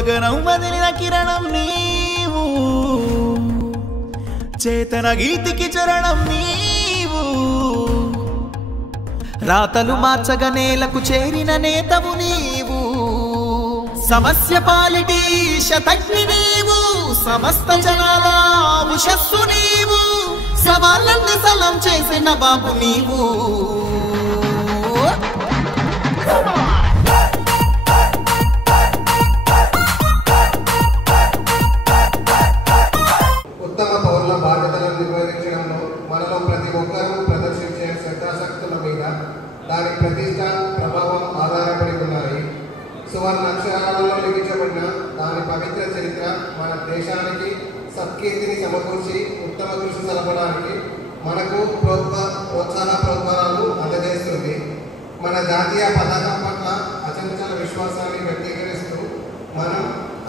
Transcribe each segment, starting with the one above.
గగనం వదిలిన కిరణం నీవు, చేతన గీతికి చరణం నీవు, రాతలు మార్చగ నేలకు చేరిన నేతవు నీవు, సమస్య పాలిటి శతజ్ఞి నీవు, సమస్త జనాల ఉషస్సు నీవు, సవాళ్ళన్ని సలం చేసిన బాబు నీవు. ఉత్తమ పౌరుల బాధ్యతలను నిర్వహించడంలో మనలో ప్రతి ఒక్కరూ ప్రదర్శించే శ్రద్ధాశక్తుల మీద దాని ప్రతిష్ట ప్రభావం ఆధారపడి ఉన్నాయి. సువర్ణ అక్షరాలలో లిఖించబడిన దాని పవిత్ర చరిత్ర మన దేశానికి సత్కీర్తిని సమకూర్చి ఉత్తమ కృషి సలపడానికి మనకు ప్రోత్సాహాలు అందజేస్తుంది. మన జాతీయ పతాకం పట్ల అచంచల విశ్వాసాన్ని వ్యక్తీకరిస్తూ మనం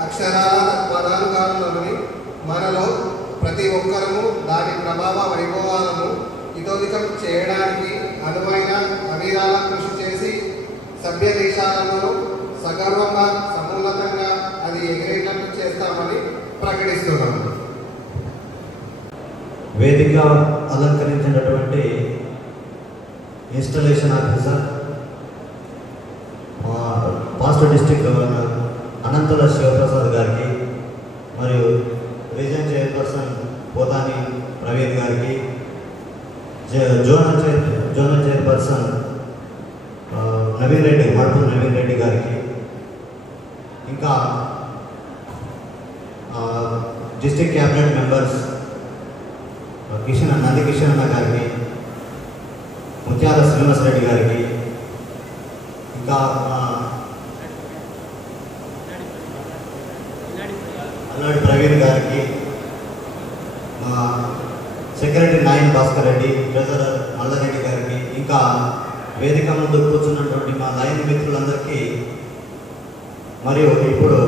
అక్షరాల పదాలుగాలని మనలో ప్రతి ఒక్కరూ దాని ప్రభావ వైభవాలను ఇతోధికం చేయడానికి అనువైన అవిరాల కృషి చేసి సభ్య దేశాలలో సగర్వంగా సమున్నతంగా అది ఎగిరేటట్టు చేస్తామని ప్రకటిస్తున్నాము. వేదిక అలంకరించినటువంటి installation officer past district governor Anantula Shivaprasad గారికి, మరియు రీజన్ చైర్పర్సన్ పోతాని ప్రవీణ్ గారికి, జోనల్ చైర్పర్సన్ నవీన్ రెడ్డి మడుపు నవీన్ రెడ్డి గారికి, ఇంకా district cabinet members Nandi Kishan అన్న గారికి, ముత్యాల శ్రీనివాస్ రెడ్డి గారికి, ఇంకా అల్లాడి ప్రవీణ్ గారికి, మా సెక్రటరీ నాయన్ భాస్కర్ రెడ్డి, ట్రెజరర్ మల్లారెడ్డి గారికి, ఇంకా వేదిక ముందు కూర్చున్నటువంటి మా లైన్ మిత్రులందరికీ, మరియు ఇప్పుడు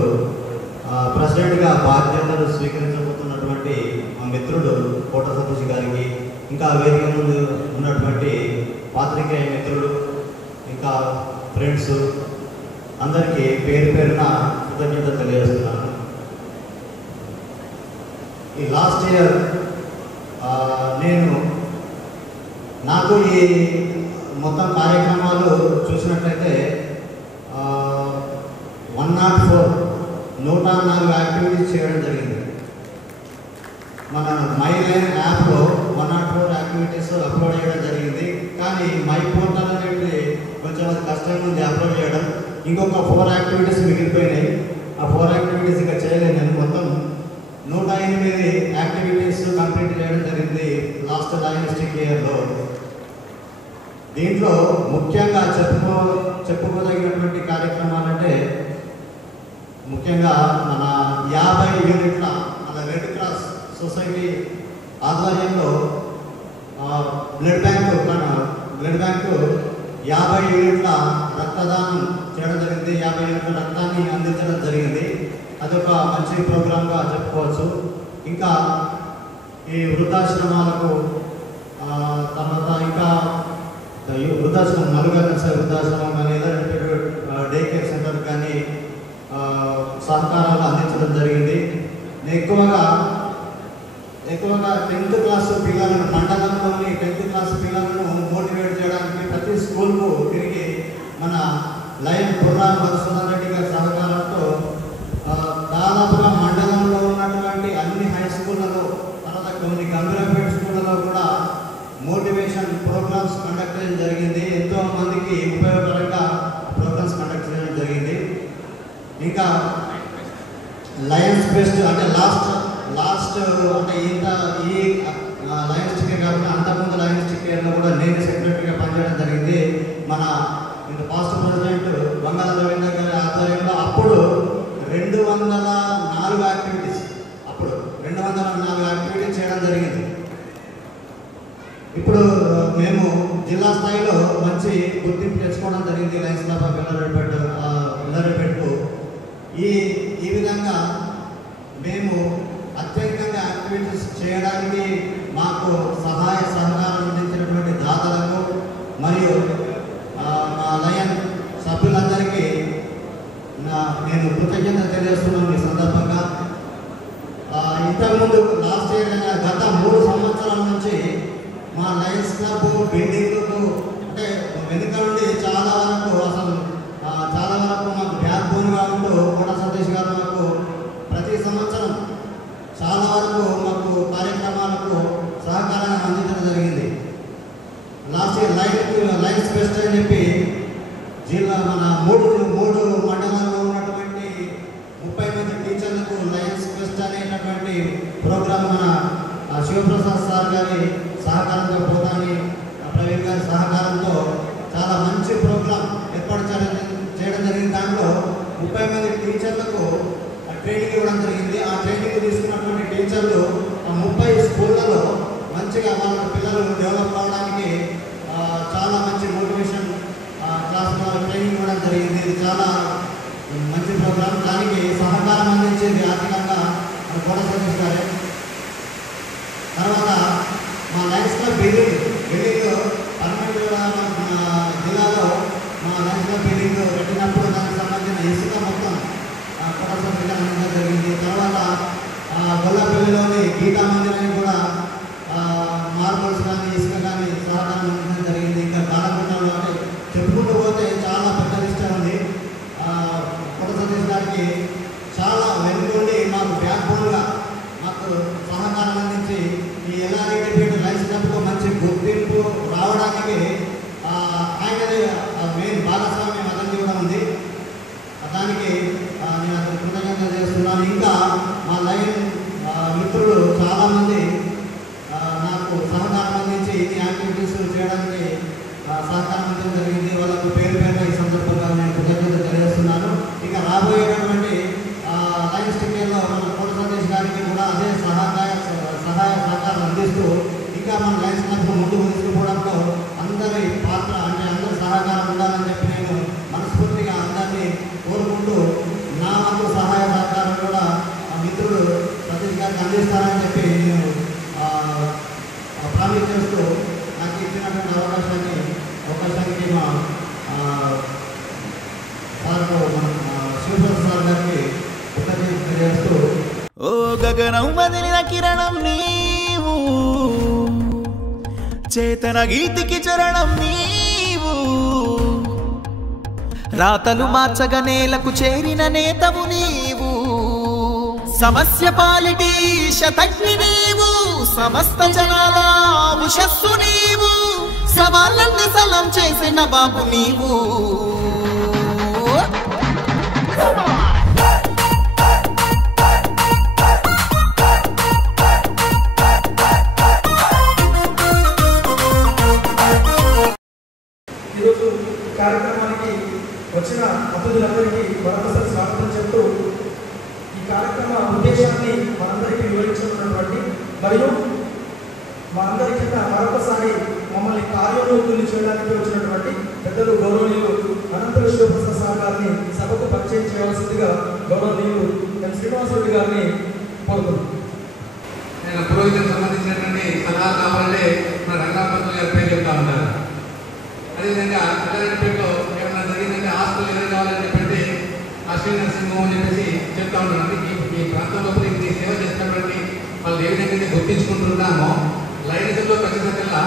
ప్రెసిడెంట్గా బాధ్యతలు స్వీకరించబోతున్నటువంటి మా మిత్రుడు కోట సతీష్ గారికి, ఇంకా వేదిక ముందు ఉన్నటువంటి పాత్రికేయ మిత్రులు, ఇంకా ఫ్రెండ్స్ అందరికీ పేరు పేరున కృతజ్ఞత తెలియజేస్తున్నాను. ఈ లాస్ట్ ఇయర్ నాకు ఈ మొత్తం కార్యక్రమాలు చూసినట్లయితే 104 యాక్టివిటీస్ చేయడం జరిగింది. మన మై లైన్ యాప్లో 104 యాక్టివిటీస్ అప్లోడ్ చేయడం జరిగింది. కానీ మై పోర్టల్ అనేది కొంచెం అది కష్టంగా ఉంది అప్లోడ్ చేయడం. ఇంకొక 4 యాక్టివిటీస్ మిగిలిపోయినాయి. ఆ 4 యాక్టివిటీస్ ఇంకా చేయలేదు. నేను మొత్తం 108 యాక్టివిటీస్ కంప్లీట్ చేయడం జరిగింది లాస్ట్ డయాగ్నోస్టిక్ ఇయర్లో. దీంట్లో ముఖ్యంగా చెప్పుకోదగినటువంటి కార్యక్రమాలంటే ముఖ్యంగా మన 50 యూనిట్ల మన రెడ్ క్రాస్ సొసైటీ ఆధ్వర్యంలో బ్లడ్ బ్యాంకు 50 యూనిట్ల రక్తదానం చేయడం జరిగింది. 50 యూనిట్ల రక్తాన్ని అందించడం జరిగింది. అదొక మంచి ప్రోగ్రామ్గా చెప్పుకోవచ్చు. ఇంకా ఈ వృద్ధాశ్రమాలకు తర్వాత ఇంకా వృద్ధాశ్రమం వృద్ధాశ్రమం కానీ డే కేర్ సెంటర్ కానీ సహకారాలు అందించడం జరిగింది. ఎక్కువగా 10th క్లాస్ పిల్లలను మండలంలోని 10th క్లాస్ పిల్లలను మోటివేట్ చేయడానికి ప్రతి స్కూల్కు తిరిగి మన లైన్ పుర్రాన్ మధుసూదన్ రెడ్డి గారి సహకారంతో దాదాపుగా మండలంలో ఉన్నటువంటి అన్ని హై స్కూళ్ళలో తర్వాత కొన్ని గంభీరపేట స్కూళ్ళలో కూడా మోటివేషన్ ప్రోగ్రామ్స్ కండక్ట్ చేయడం జరిగింది. ఎంతో మందికి ఉపయోగకరంగా ప్రోగ్రామ్స్ కండక్ట్ చేయడం జరిగింది. ఇంకా లయన్స్ ఫెస్ట్ అంటే లాస్ట్ అంటే ఈ లయన్స్ టికెట్ కాకుండా అంతకుముందు లయన్స్ టికెట్లో కూడా నేను సెక్రటరీగా పనిచేయడం జరిగింది. మన పాస్ట్ ప్రెసిడెంట్ వంగల రవీందర్ గారి ఆధ్వర్యంలో అప్పుడు 204 యాక్టివిటీస్ చేయడం జరిగింది. ఇప్పుడు మేము జిల్లా స్థాయిలో మంచి గుర్తింపు తెచ్చుకోవడం జరిగింది లయన్స్ క్లబ్ ఆఫ్ ఎల్లారెడ్డిపేటకు. ఈ విధంగా మేము అత్యధికంగా యాక్టివిటీస్ చేయడానికి మాకు సహాయ సహకారం అందించినటువంటి దాతలకు మరియు మా లయన్ సభ్యులందరికీ నేను కృతజ్ఞత తెలియజేస్తున్నాం ఈ సందర్భంగా. ఇంతకుముందు లాస్ట్ ఇయర్ గత 3 సంవత్సరాల నుంచి మా లయన్స్ క్లబ్ బిల్డింగ్కు అంటే వెనుక నుండి చాలా వరకు మాకు బ్యాక్ బోన్గా ఉంటూ కోట సతీష్ గారు మాకు ప్రతి సంవత్సరం చాలా వరకు మాకు కార్యక్రమాలకు సహకారాన్ని అందించడం జరిగింది. లాస్ట్ ఇయర్ లయన్స్ ఫెస్ట్ అని చెప్పి జిల్లా మన మూడు మండలాల్లో ఉన్నటువంటి 30 మంది టీచర్లకు లయన్స్ ఫెస్ట్ అనేటటువంటి ప్రోగ్రాం మన శివప్రసాద్ సార్ గారి సహకారంతో పోతాని ప్రవీణ్ గారి సహకారంతో చాలా మంచి ప్రోగ్రాం ఏర్పాటు చేయడం జరిగింది. దాంట్లో 30 మంది టీచర్లకు ట్రైనింగ్ ఇవ్వడం జరిగింది. ఆ ట్రైనింగ్ తీసుకున్నటువంటి టీచర్లు 30 స్కూళ్ళలో మంచిగా వాళ్ళ పిల్లలు డెవలప్ అవడానికి చాలా మంచి మోటివేషన్ క్లాస్ ట్రైనింగ్ ఇవ్వడం జరిగింది. ఇది చాలా మంచి ప్రోగ్రాం. దానికి సహకారం అందించేది ఆర్థికంగా కోట సతీష్ గారే. తర్వాత మా లయన్స్ క్లబ్ బిల్డింగ్ పర్మనెంట్ జిల్లాలో మా లయన్స్ క్లబ్ బిల్డింగ్ పెట్టినప్పుడు దానికి సంబంధించిన ఇసుక మొత్తం కోట సతీష్ గారు అందించడం జరిగింది. తర్వాత గొల్లపల్లిలోని గీతా మందిరాన్ని కూడా మార్బల్స్ కానీ ఇసుక కానీ సహకారం అందించడం జరిగింది. ఇంకా కాలకుంటలో అంటే చెప్పుకుంటూ పోతే చాలా పెద్ద లిస్ట్ ఉంది. కోట సతీష్ గారికి చాలా వెనుకొండి మాకు బ్యాక్ బోన్గా మాకు సహకారం అందించి ఈ ఎల్ఆర్ఈడిపేట లయన్స్ క్లబ్కు మంచి గుర్తింపు రావడానికి ఆయనది మెయిన్ భాగస్వామ్యం అతనికి కూడా ఉంది. దానికి నేను అతను కృతజ్ఞత చేస్తున్నాను. ఇంకా మా లయన్ మిత్రులు చాలామంది నాకు సహకారం అందించి ఈ యాక్టివిటీస్ చేయడానికి సహకారం అందించడం జరిగింది. వాళ్ళకు పేరు ఈ సందర్భంగా నేను కృతజ్ఞత తెలియజేస్తున్నాను. ఇక రాబోయేటటువంటి లయన్స్ టికెట్లో మన కోట సతీష్ గారికి కూడా అదే సహాయ సహకారం అందిస్తూ ఇంకా మన లయన్స్ క్లబ్ ముందుకు తీసుకుపోవడంలో అందరి పాత్ర అంటే అందరి సహకారం ఉండాలని చెప్పి నేను మనస్ఫూర్తిగా అందరినీ కోరుకుంటూ నా వంతు సహాయ సహకారం కూడా మిత్రుడు సతీష్ గారికి అందిస్తారని చెప్పి నేను ప్రామిస్ చేస్తూ నాకు ఇచ్చినటువంటి అవకాశానికి మా శివప్రసాద్ సార్ గారికి కృతజ్ఞత తెలియజేస్తూ ఓ గగనం వదిలిన కిరణం నీవు, చేతన గీతికి చరణం నీవు, రాతలు మార్చగ నేలకు చేరిన నేతవు నీవు, సమస్య పాలిటి శతజ్ఞి నీవు, సమస్త జనాల ఉషస్సు నీవు, సవాళ్ళన్ని సలం చేసిన బాబు నీవు. ఈరోజు కార్యక్రమానికి వచ్చిన అతిథులందరికీ మరొకసారి స్వాగతం చెప్తూ ఈ కార్యక్రమ ఉద్దేశాన్ని మనందరికీ వివరించనున్నటువంటి మరియు మా అందరి కింద మరొకసారి మమ్మల్ని కార్యోన్ముఖుల్ని చేయడానికి వచ్చినటువంటి పెద్దలు గౌరవనీయులు అనంతర శివప్రసాద్ సార్ గారిని సభకు పరిచయం చేయవలసిందిగా గౌరవనీయులు ఎన్ శ్రీనివాసరెడ్డి గారిని కోరుతున్నాను. నేను పురోహితులకు సంబంధించినటువంటి సలహా కావాలంటే మన రంగాపంతులు గారి పేరు చెప్తా ఉంటారు. అదేవిధంగా ఎల్లారెడ్డిపేటలో ఏమైనా జరిగిందంటే హాస్పిటల్ ఏదైనా కావాలని చెప్పండి అశ్విని నరసింహం అని చెప్పేసి చెప్తా ఉన్నాను. ఈ ప్రాంతం లోపల ఈ సేవ చేసినటువంటి వాళ్ళు ఏ విధంగా గుర్తించుకుంటున్నామో లయన్స్లో ఖచ్చితంగా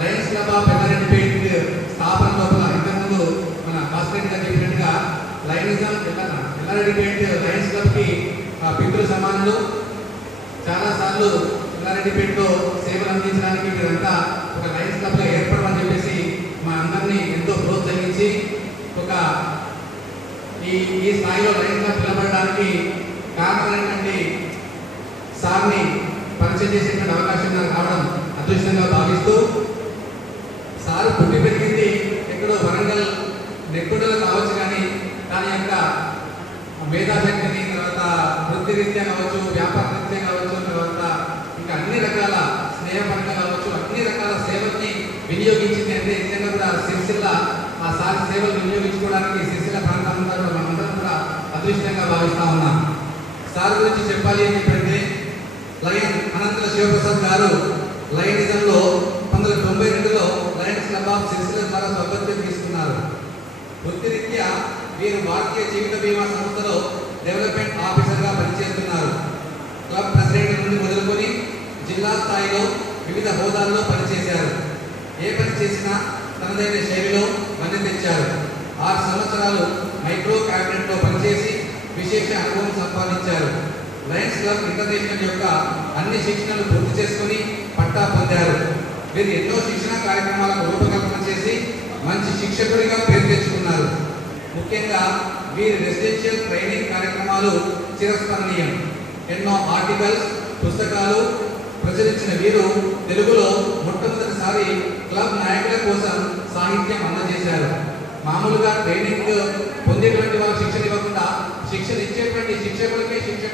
లయన్స్ క్లబ్ ఆఫ్ ఎల్లారెడ్డిపేట స్థాపన లోపల ఇంతకుముందు మన భాస్కర్ గారు చెప్పినట్టుగా లయనిజం ఎల్లారెడ్డిపేట లయన్స్ క్లబ్కి పితృ సమానులు. చాలాసార్లు ఎల్లారెడ్డిపేటలో సేవలు అందించడానికి మీరంతా ఒక లయన్స్ క్లబ్గా ఏర్పడమని చెప్పేసి మా అందరినీ ఎంతో ప్రోత్సహించి ఒక ఈ స్థాయిలో లయన్స్ క్లబ్ నిలబడడానికి కారణం ఏంటంటే సార్ని పరిచయం చేసేటువంటి అవకాశం నాకు రావడం అదృష్టంగా భావిస్తూ, సార్ పుట్టి పెరిగింది ఎక్కడో వరంగల్ నెక్కొండలో కావచ్చు, కానీ దాని యొక్క మేధాశక్తిని తర్వాత వృత్తిరీత్యా కావచ్చు, వ్యాపార రీత్యా కావచ్చు, తర్వాత ఇంకా అన్ని రకాల స్నేహపరంగా కావచ్చు, అన్ని రకాల సేవల్ని వినియోగించింది. అంటే నిజంగా కూడా సిరిసిల్ల ఆ సార్ సేవలు వినియోగించుకోవడానికి సిరిసిల్ల ప్రాంతంలో మనందరం కూడా అదృష్టంగా భావిస్తా ఉన్నాం. సార్ గురించి చెప్పాలి అని చెప్పంటే లయన్ అనంతర శివప్రసాద్ గారు లయనిజంలో 1992లో లయన్స్ క్లబ్ ఆఫ్ సిరిసిల్ల ద్వారా స్వతంత్రం తీసుకున్నారు. వృత్తిరీత్యా వీరు భారతీయ జీవిత బీమా సంస్థలో డెవలప్మెంట్ ఆఫీసర్గా పనిచేస్తున్నారు. క్లబ్ ప్రెసిడెంట్ నుండి మొదలుకొని జిల్లా స్థాయిలో వివిధ హోదాల్లో పనిచేశారు. ఏ పని చేసినా తనదైన శైలిలో పని తెచ్చారు. 6 సంవత్సరాలు మైక్రో క్యాబినెట్లో పనిచేసి విశేష అనుభవం సంపాదించారు. లయన్స్ క్లబ్ ఇంటర్నేషనల్ యొక్క అన్ని శిక్షణలు పూర్తి చేసుకుని పట్టా పొందారు. వీరు ఎన్నో శిక్షణ కార్యక్రమాలకు రూపకల్పన చేసి మంచి శిక్షకుడిగా పేరు తెచ్చుకున్నారు. ముఖ్యంగా వీరి రెసిడెన్షియల్ ట్రైనింగ్ కార్యక్రమాలు చిరస్మరణీయం. ఎన్నో ఆర్టికల్స్, పుస్తకాలు ప్రచురించిన వీరు తెలుగులో మొట్టమొదటిసారి క్లబ్ నాయకుల కోసం సాహిత్యం అందజేశారు. మామూలుగా ట్రైనింగ్ పొందేటువంటి వాళ్ళు శిక్షణ ఇవ్వకుండా శిక్షణ ఇచ్చేటువంటి శిక్షకులకే శిక్షణ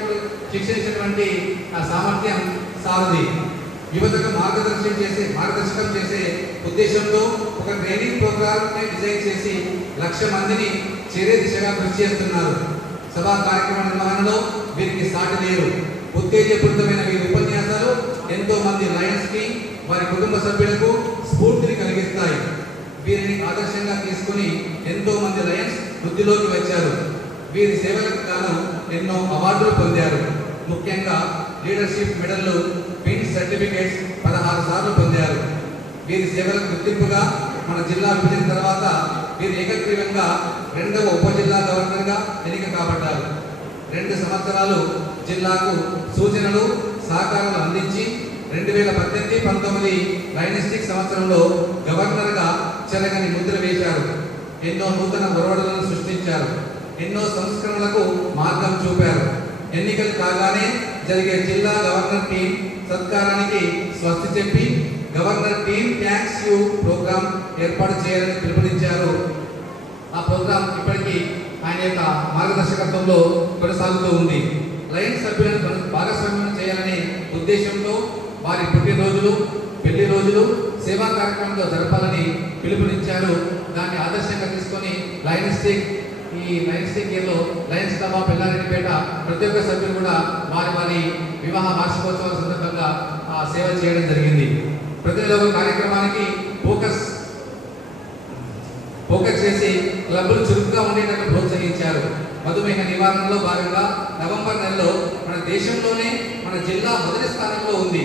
ఇచ్చేటువంటి ఆ సామర్థ్యం సారది. యువతకు మార్గదర్శకం చేసే ఉద్దేశంతో ఒక ట్రైనింగ్ ప్రోగ్రామ్ డిజైన్ చేసి 1,00,000 మందిని చేరే దిశగా కృషి చేస్తున్నారు. సభా కార్యక్రమ నిర్వహణలో వీరికి సాటి లేరు. ఉత్తేజపూరితమైన వీరి ఉపన్యాసాలు ఎంతో మంది లయన్స్ కి వారి కుటుంబ సభ్యులకు స్ఫూర్తిని కలిగిస్తాయి. వీరిని ఆదర్శంగా తీసుకుని ఎంతో మంది లయన్స్ వృద్ధిలోకి వచ్చారు. వీరి సేవలకు గాను ఎన్నో అవార్డులు పొందారు. ముఖ్యంగా లీడర్షిప్ మెడల్లు, పిన్ సర్టిఫికేట్స్ 16 సార్లు పొందారు. వీరి సేవలకు గుర్తింపుగా మన జిల్లా విభజన తర్వాత వీరు ఏకగ్రీవంగా 2వ ఉప జిల్లా గవర్నర్గా ఎన్నిక కాబడ్డారు. 2 సంవత్సరాలు జిల్లాకు సూచనలు, సహకారాలు అందించి 2018-19 లైనిస్టిక్ సంవత్సరంలో గవర్నర్గా చెరగని ముద్ర వేశారు. ఎన్నో నూతన ఒరవడులను సృష్టించారు. ఎన్నో సంస్కరణలకు మార్గం చూపారు. ఎన్నికలు కాగానే జరిగే జిల్లా గవర్నర్ టీం సత్కారానికి స్వస్తి చెప్పి governor team thanks you program ఏర్పాటు చేయాలని పిలుపునిచ్చారు. ఆ ప్రోగ్రాం ఇప్పటికీ ఆయన యొక్క మార్గదర్శకత్వంలో కొనసాగుతూ ఉంది. లయన్స్ సభ్యులను భాగస్వామ్యం చేయాలనే ఉద్దేశంతో వారి పుట్టినరోజులు, పెళ్లి రోజులు సేవా కార్యక్రమంలో జరపాలని పిలుపునిచ్చారు. దాన్ని ఆదర్శంగా తీసుకొని లయనిస్టిక్ ఇయర్లో లయన్స్ క్లబ్ ఆఫ్ ఎల్లారెడ్డిపేట ప్రతి ఒక్క సభ్యులు కూడా వారి వివాహ వార్షికోత్సవాల సందర్భంగా సేవ చేయడం జరిగింది. ప్రతిరోజు కార్యక్రమానికి ఫోకస్ చేసి క్లబ్లు చురుకుగా ఉండేటట్టు ప్రోత్సహించారు. మధుమేహ నివారణలో భాగంగా నవంబర్ నెలలో మన దేశంలోనే మన జిల్లా మొదటి స్థానంలో ఉంది.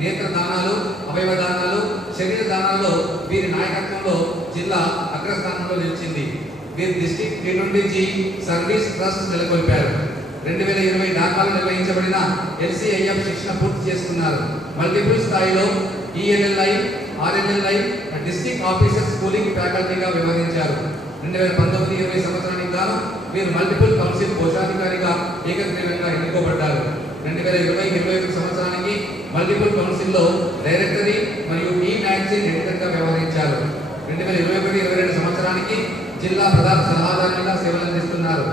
నేత్ర దానాలు, అవయవ దానాలు, శరీర దానాల్లో వీరి నాయకత్వంలో జిల్లా అగ్రస్థానంలో నిలిచింది. వీరి డిస్ట్రిక్ట్ T20G సర్వీస్ ట్రస్ట్ నెలకొల్పారు. 2020 ఢాకాలో నిర్వహించబడిన LCIF శిక్షణ పూర్తి చేసుకున్నారు. మల్టిపుల్ స్థాయిలో ELLI, RLLI district officer schooling ఫ్యాకల్టీగా వ్యవహరించారు. 2019-20 సంవత్సరానికి గాను వీరు మల్టిపుల్ కౌన్సిల్ కోశాధికారిగా ఏకగ్రీవంగా ఎన్నుకోబడ్డారు. 2020-21 సంవత్సరానికి మల్టిపుల్ కౌన్సిల్లో డైరెక్టరీ మరియు మ్యాగజైన్ ఎడిటర్గా వ్యవహరించారు. 2021-22 సంవత్సరానికి జిల్లా ప్రధాన సలహాదారునిగా సేవలందిస్తున్నారు.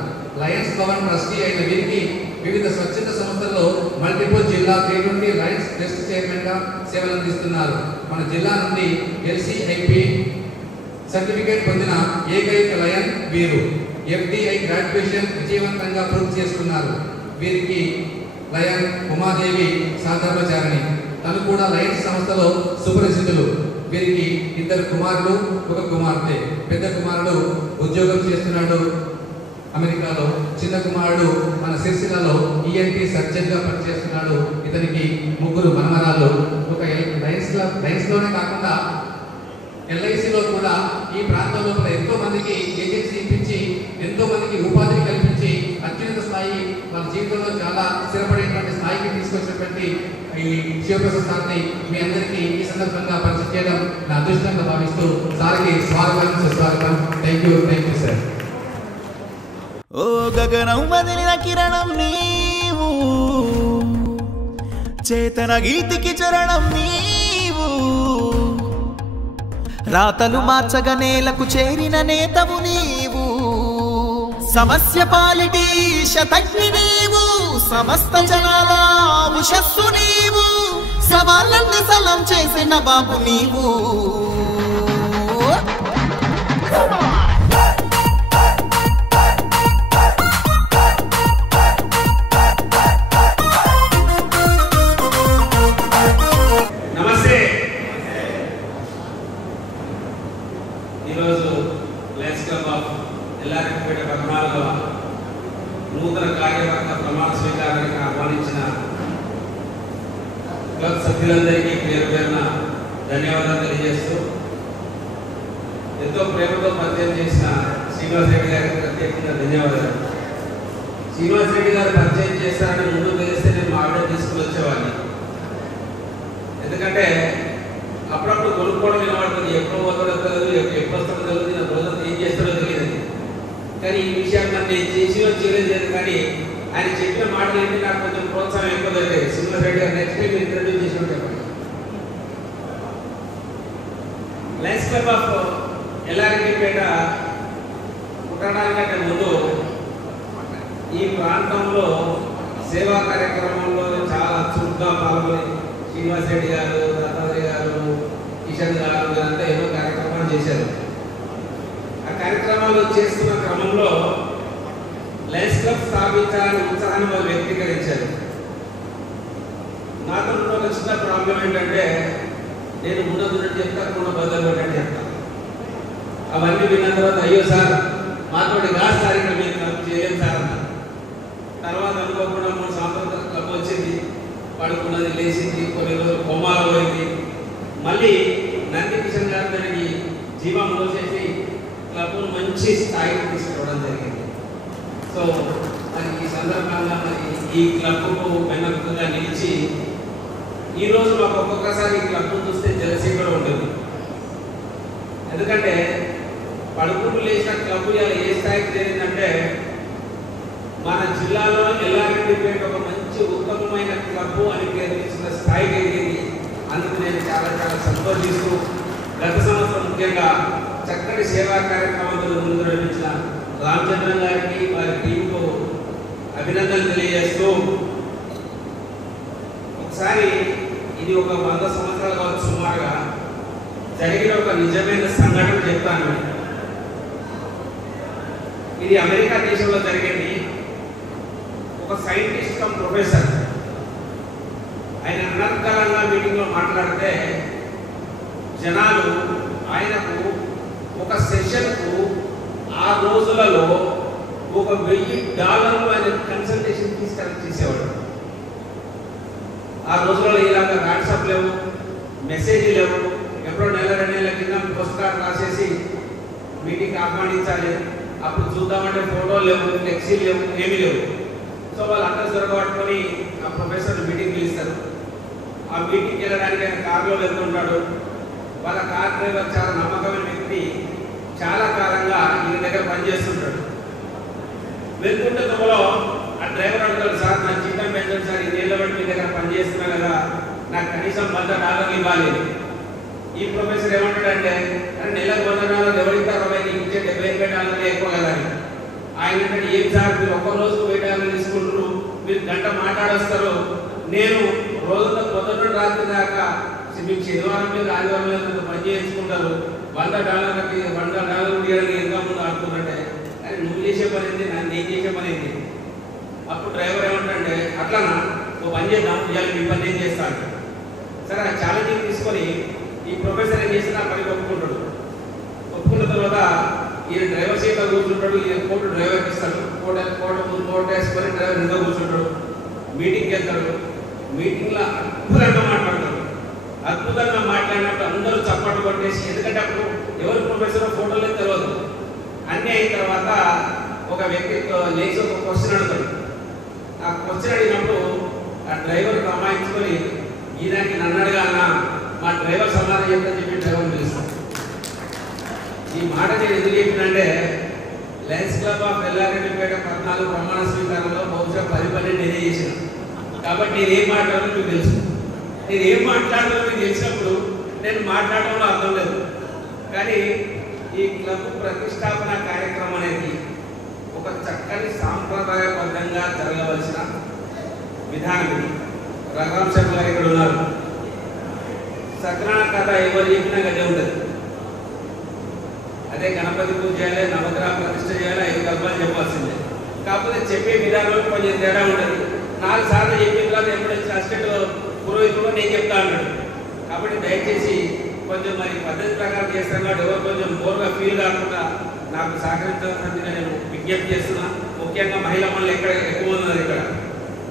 లయన్స్ భవన్ ట్రస్టీ అయిన వీరికి వివిధ స్వచ్ఛంద సంస్థల్లో మల్టిపుల్ జిల్లా T20 లయన్స్ ట్రస్ట్ చైర్మన్ గా సేవలందిస్తున్నారు. మన జిల్లా నుండి LCIP సర్టిఫికేట్ పొందిన ఏకైక లయన్ వీరు. FDI గ్రాడ్యుయేషన్ విజయవంతంగా పూర్తి చేసుకున్నారు. వీరికి లయన్ ఉమాదేవి సాధర్మచారిణి. తను కూడా లయన్స్ సంస్థలో సుపరిచితులు. వీరికి 2 కుమారులు, 1 కుమార్తె. పెద్ద కుమారుడు ఉద్యోగం చేస్తున్నాడు అమెరికాలో. చిన్న కుమారుడు మన సిరిసిల్లలో ENT సర్జన్ గా పనిచేస్తున్నాడు. ఇతనికి 3 మనమరాళ్ళు. ఒక లయన్స్ లోనే కాకుండా LICలో కూడా ఈ ప్రాంతం లోపల ఎంతో మందికి ఏజెన్సీ ఇప్పించి ఎంతో మందికి ఉపాధిని కల్పించి అత్యున్నత స్థాయి వాళ్ళ జీవితంలో చాలా స్థిరపడేటువంటి స్థాయికి తీసుకొచ్చినటువంటి ఈ శివప్రసాద్ సార్ని మీ అందరికీ ఈ సందర్భంగా పరిచయం చేయడం నా అదృష్టంగా భావిస్తూ సార్కి స్వాగతం, సుస్వాగతం. Thank you sir. ఓ గగనం వదిలిన కిరణం నీవు, చేతన గీతికి చరణం నీవు, రాతలు మార్చగ నేలకు చేరిన నేతవు నీవు, సమస్య పాలిటి శతజ్ఞి నీవు, సమస్త జనాల ఉషస్సు నీవు, సవాళ్ళన్ని సలం చేసిన బాబు నీవు. ఈరోజు లయన్స్ క్లబ్ ఆఫ్ ఎల్లారెడ్డిపేట 14వ నూతన కార్యవర్గ ప్రమాణ స్వీకారానికి ఆహ్వానించిన క్లబ్ సభ్యులందరికీ పేరు పేరున ధన్యవాదాలు తెలియజేస్తూ, ఎంతో ప్రేమతో పరిచయం చేసిన శ్రీనివాస్ రెడ్డి గారికి ప్రత్యేకంగా ధన్యవాదాలు. శ్రీనివాస్ రెడ్డి గారు పరిచయం చేస్తారని ముందు తెలిస్తే నేను మా ఆవిడ తీసుకుని వచ్చేవాడిని. ఎందుకంటే అప్పుడప్పుడు కొనుక్కోవడం వినబడుతుంది, ఎప్పుడు పోతాడో తెలియదు, ఎప్పుడు వస్తాడో తెలియదు, నా రోజంతా ఏం చేస్తాడో తెలియదు. కానీ ఈ విషయాన్ని నన్ను నేను చేయలేదు. కానీ ఆయన చెప్పిన మాటలు ఏంటి నాకు కొంచెం ప్రోత్సాహం ఎక్కువ దొరికేది. శ్రీనివాస్ రెడ్డి గారు నెక్స్ట్ టైం ఇంట్రడ్యూస్ చేసినట్టు చెప్పండి. లయన్స్ క్లబ్ ఆఫ్ ఎల్లారెడ్డిపేట పుట్టడానికంటే ముందు ఈ ప్రాంతంలో సేవా కార్యక్రమంలో చాలా చురుగ్గా పాల్గొని శ్రీనివాస్ రెడ్డి గారు, దత్తాత్రేయ గారు, కిషన్ గారు వీరంతా ఎన్నో కార్యక్రమాలు చేశారు. ఆ కార్యక్రమాలు చేస్తున్న క్రమంలో లయన్స్ క్లబ్ స్థాపించాలని ఉత్సాహాన్ని వాళ్ళు వ్యక్తీకరించారు. నాతో ఒక చిన్న ప్రాబ్లం ఏంటంటే నేను ముందు చెప్తాను, బదులు పెట్టండి చెప్తాను. అవన్నీ విన్న తర్వాత అయ్యో సార్ మాతోటి కాదు సార్ ఇక్కడ మీరు క్లబ్ చేయలేము సార్ అన్న. తర్వాత అనుకోకుండా 3 సంవత్సరాల క్లబ్ వచ్చింది, పడుకున్నది, లేచింది, కొన్ని రోజులు కొమ్మాలు పోయింది. మళ్ళీ నంది కిషన్ గారు దానికి జీవం చేసి క్లబ్ను మంచి స్థాయికి తీసుకురావడం జరిగింది. సో మరి ఈ సందర్భంగా మరి ఈ క్లబ్కు వెన్నెముకగా నిలిచి ఈరోజు మాకు ఒక్కొక్కసారి ఈ క్లబ్ను చూస్తే జలసీ కూడా ఉంటుంది. ఎందుకంటే పడుకుంటూ లేచిన క్లబ్ ఏ స్థాయికి చేరిందంటే మన జిల్లాలో ఎల్లారెడ్డిపేట ఒక మంచి ఉత్తమమైన క్లబ్ అని పేరు తెచ్చిన స్థాయికి ఎదిగింది. అందుకు నేను చాలా చాలా సంతోషిస్తూ గత సంవత్సరం ముఖ్యంగా చక్కటి సేవా కార్యక్రమాలను ముందు నడిపించిన రామచంద్రన్ గారికి వారి టీంకు అభినందనలు తెలియజేస్తూ, ఒకసారి ఇది ఒక 100 సంవత్సరాల కావచ్చు సుమారుగా జరిగిన ఒక నిజమైన సంఘటన చెప్తాను. ఇది అమెరికా దేశంలో జరిగింది. ఒక సైంటిస్ట్ కమ్ ప్రొఫెసర్ ఆయన అనర్గళంగా మీటింగ్లో మాట్లాడితే జనాలు ఆయనకు ఒక సెషన్కు ఆ రోజులలో ఒక $1000 ఆయన కన్సల్టేషన్ ఫీజు కలెక్ట్ చేసేవాడు. ఆ రోజులలో ఇలాగ వాట్సాప్ లేవు, మెసేజ్ లేవు. ఎప్పుడో నెల 2 నెలల కింద పోస్ట్ కార్డ్ రాసేసి మీటింగ్ ఆహ్వానించాలి. అప్పుడు చూద్దామంటే ఫోటోలు లేవు, ఫ్లెక్సీలు లేవు, ఏమీ లేవు. సో వాళ్ళు అడ్రస్ దొరకబట్టుకొని ఆ ప్రొఫెసర్ మీటింగ్ పిలుస్తారు. ఆ మీటింగ్కి వెళ్ళడానికి ఆయన కారులో వెళ్తుంటాడు. వాళ్ళ కార్ డ్రైవర్ చాలా నమ్మకమైన వ్యక్తి, చాలా కాలంగా ఈయన దగ్గర పనిచేస్తుంటాడు. వెళ్తుంటే త్వరలో ఆ డ్రైవర్ అంటాడు, సార్ నా జీతం పెంచండి సార్, 2 ఏళ్ళ బట్టి మీ దగ్గర పనిచేస్తున్నా కదా, నాకు కనీసం $100 ఇవ్వాలి. ఈ ప్రొఫెసర్ ఏమంటాడంటే, అరే నెలకు $100 ఎవరిస్తారు, నీకు ఇచ్చే $70 ఎక్కువ కదా అని. ఆయన అంటే ఏం సార్ మీరు ఒక్కరోజు $70 తీసుకుంటారు, మీరు గంట మాట్లాడొస్తారు, నేను రోజుతో పొద్దున్న రాత్రి దాకా మీకు శనివారం మీద ఆదివారం మీద పని చేయించుకుంటారు, $100కి $100 తీయడానికి ఇంకా ముందు ఆడుతున్నట్టే, కానీ నువ్వు చేసే పని ఏంటి, నేను చేసే పని ఏంటి. అప్పుడు డ్రైవర్ ఏమంటే, అట్లానా నువ్వు పని చేద్దాం, ఇవాళ మీ పని నేను చేస్తాను. సరే ఆ ఛాలెంజింగ్ తీసుకొని ఈ ప్రొఫెసర్ ఏం చేసినా పనికి ఒప్పుకుంటాడు. ఒప్పుకున్న తర్వాత ఈయన డ్రైవర్ సీట్లో కూర్చుంటాడు, ఈయన కోర్టు డ్రైవర్కి ఇస్తాడు, కోర్టు వేసుకొని డ్రైవర్ ఇంట్లో కూర్చుంటాడు. మీటింగ్కి వెళ్తాడు. మీటింగ్లో అద్భుతంగా మాట్లాడతాడు. అద్భుతంగా మాట్లాడినప్పుడు అందరూ చప్పట్లు కొట్టేసి, ఎందుకంటే అప్పుడు ఎవరు ప్రొఫెసర్ ఫోటోలు తెలియదు. అన్నీ అయిన తర్వాత ఒక వ్యక్తి లేచి ఒక క్వశ్చన్ అడుగుతాడు. ఆ క్వశ్చన్ అడిగినప్పుడు ఆ డ్రైవర్ ప్రమాణించుకొని ఈ దానికి నన్ను అడగాలన్నా మా డ్రైవర్ సమాధానం చెప్తా చెప్పి డ్రైవర్ పిలుస్తాడు. ఈ మాట నేను ఎందుకు చెప్పినంటే లయన్స్ క్లబ్ ఆఫ్ ఎల్లారెడ్డిపేట 14 ప్రమాణ స్వీకారంలో బహుశా 10-12 నేనే చేసిన. కాబట్టి నేనేం మాట్లాడాలో మీకు తెలుసు. నేను ఏం మాట్లాడాలో మీకు తెలిసినప్పుడు నేను మాట్లాడడంలో అర్థం లేదు. కానీ ఈ క్లబ్ ప్రతిష్టాపన కార్యక్రమం అనేది ఒక చక్కని సాంప్రదాయబద్ధంగా జరగవలసిన విధానం. ఇది రఘురామ్ శర్మ గారు ఇక్కడ ఉన్నారు. సత్యనారాయణ కథ ఎవరు చెప్పినా గదే ఉంటుంది. అదే గణపతి పూజ చేయాలి, నవగ్రహ ప్రతిష్ఠ చేయాలి, 5 కల్పాలు చెప్పాల్సిందే. కాకపోతే చెప్పే విధానంలో కొంచెం తేడా ఉంటుంది. 4 సార్లు చెప్పిన తర్వాత ఎప్పుడైతే అసిస్టెంట్ పురోహితుడు నేను చెప్తా అన్నాడు. కాబట్టి దయచేసి కొంచెం మరి పద్ధతి ప్రకారం చేస్తాను కాబట్టి ఎవరు కొంచెం బోర్గా ఫీల్ కాకుండా నాకు సహకరించాల్సిందిగా నేను విజ్ఞప్తి చేస్తున్నా. ముఖ్యంగా మహిళా మనులు ఎక్కడ ఎక్కువ ఉన్నారు ఇక్కడ.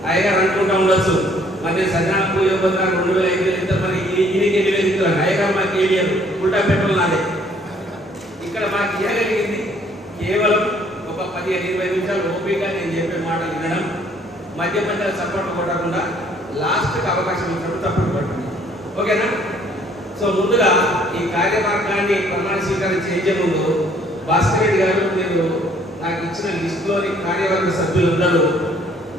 అయ్యగారు అనుకుంటా ఉండొచ్చు, మరి నేను సత్యనారాయణ పూజ పొందిన 2,000 ఇస్తారు, మరి ఈయనకి 8,000 ఇస్తారు. అయ్యగారు మాకు ఏమియారు, ఉల్టా పెట్రోల్ నాదే. ఇక్కడ మాకు ఇవ్వగలిగింది కేవలం ఒక 15-20 నిమిషాలు ఓపికగా నేను చెప్పే మాటలు వినడం, మధ్య మధ్యలో సపోర్ట్ కొట్టకుండా లాస్ట్కి అవకాశం ఇచ్చినప్పుడు తప్పుడు పడుతుంది. ఓకేనా? సో ముందుగా ఈ కార్యవర్గాన్ని ప్రమాణ స్వీకారం చేసే ముందు భాస్కర్ రెడ్డి గారు, మీరు నాకు ఇచ్చిన లిస్టులోని కార్యవర్గ సభ్యులందరూ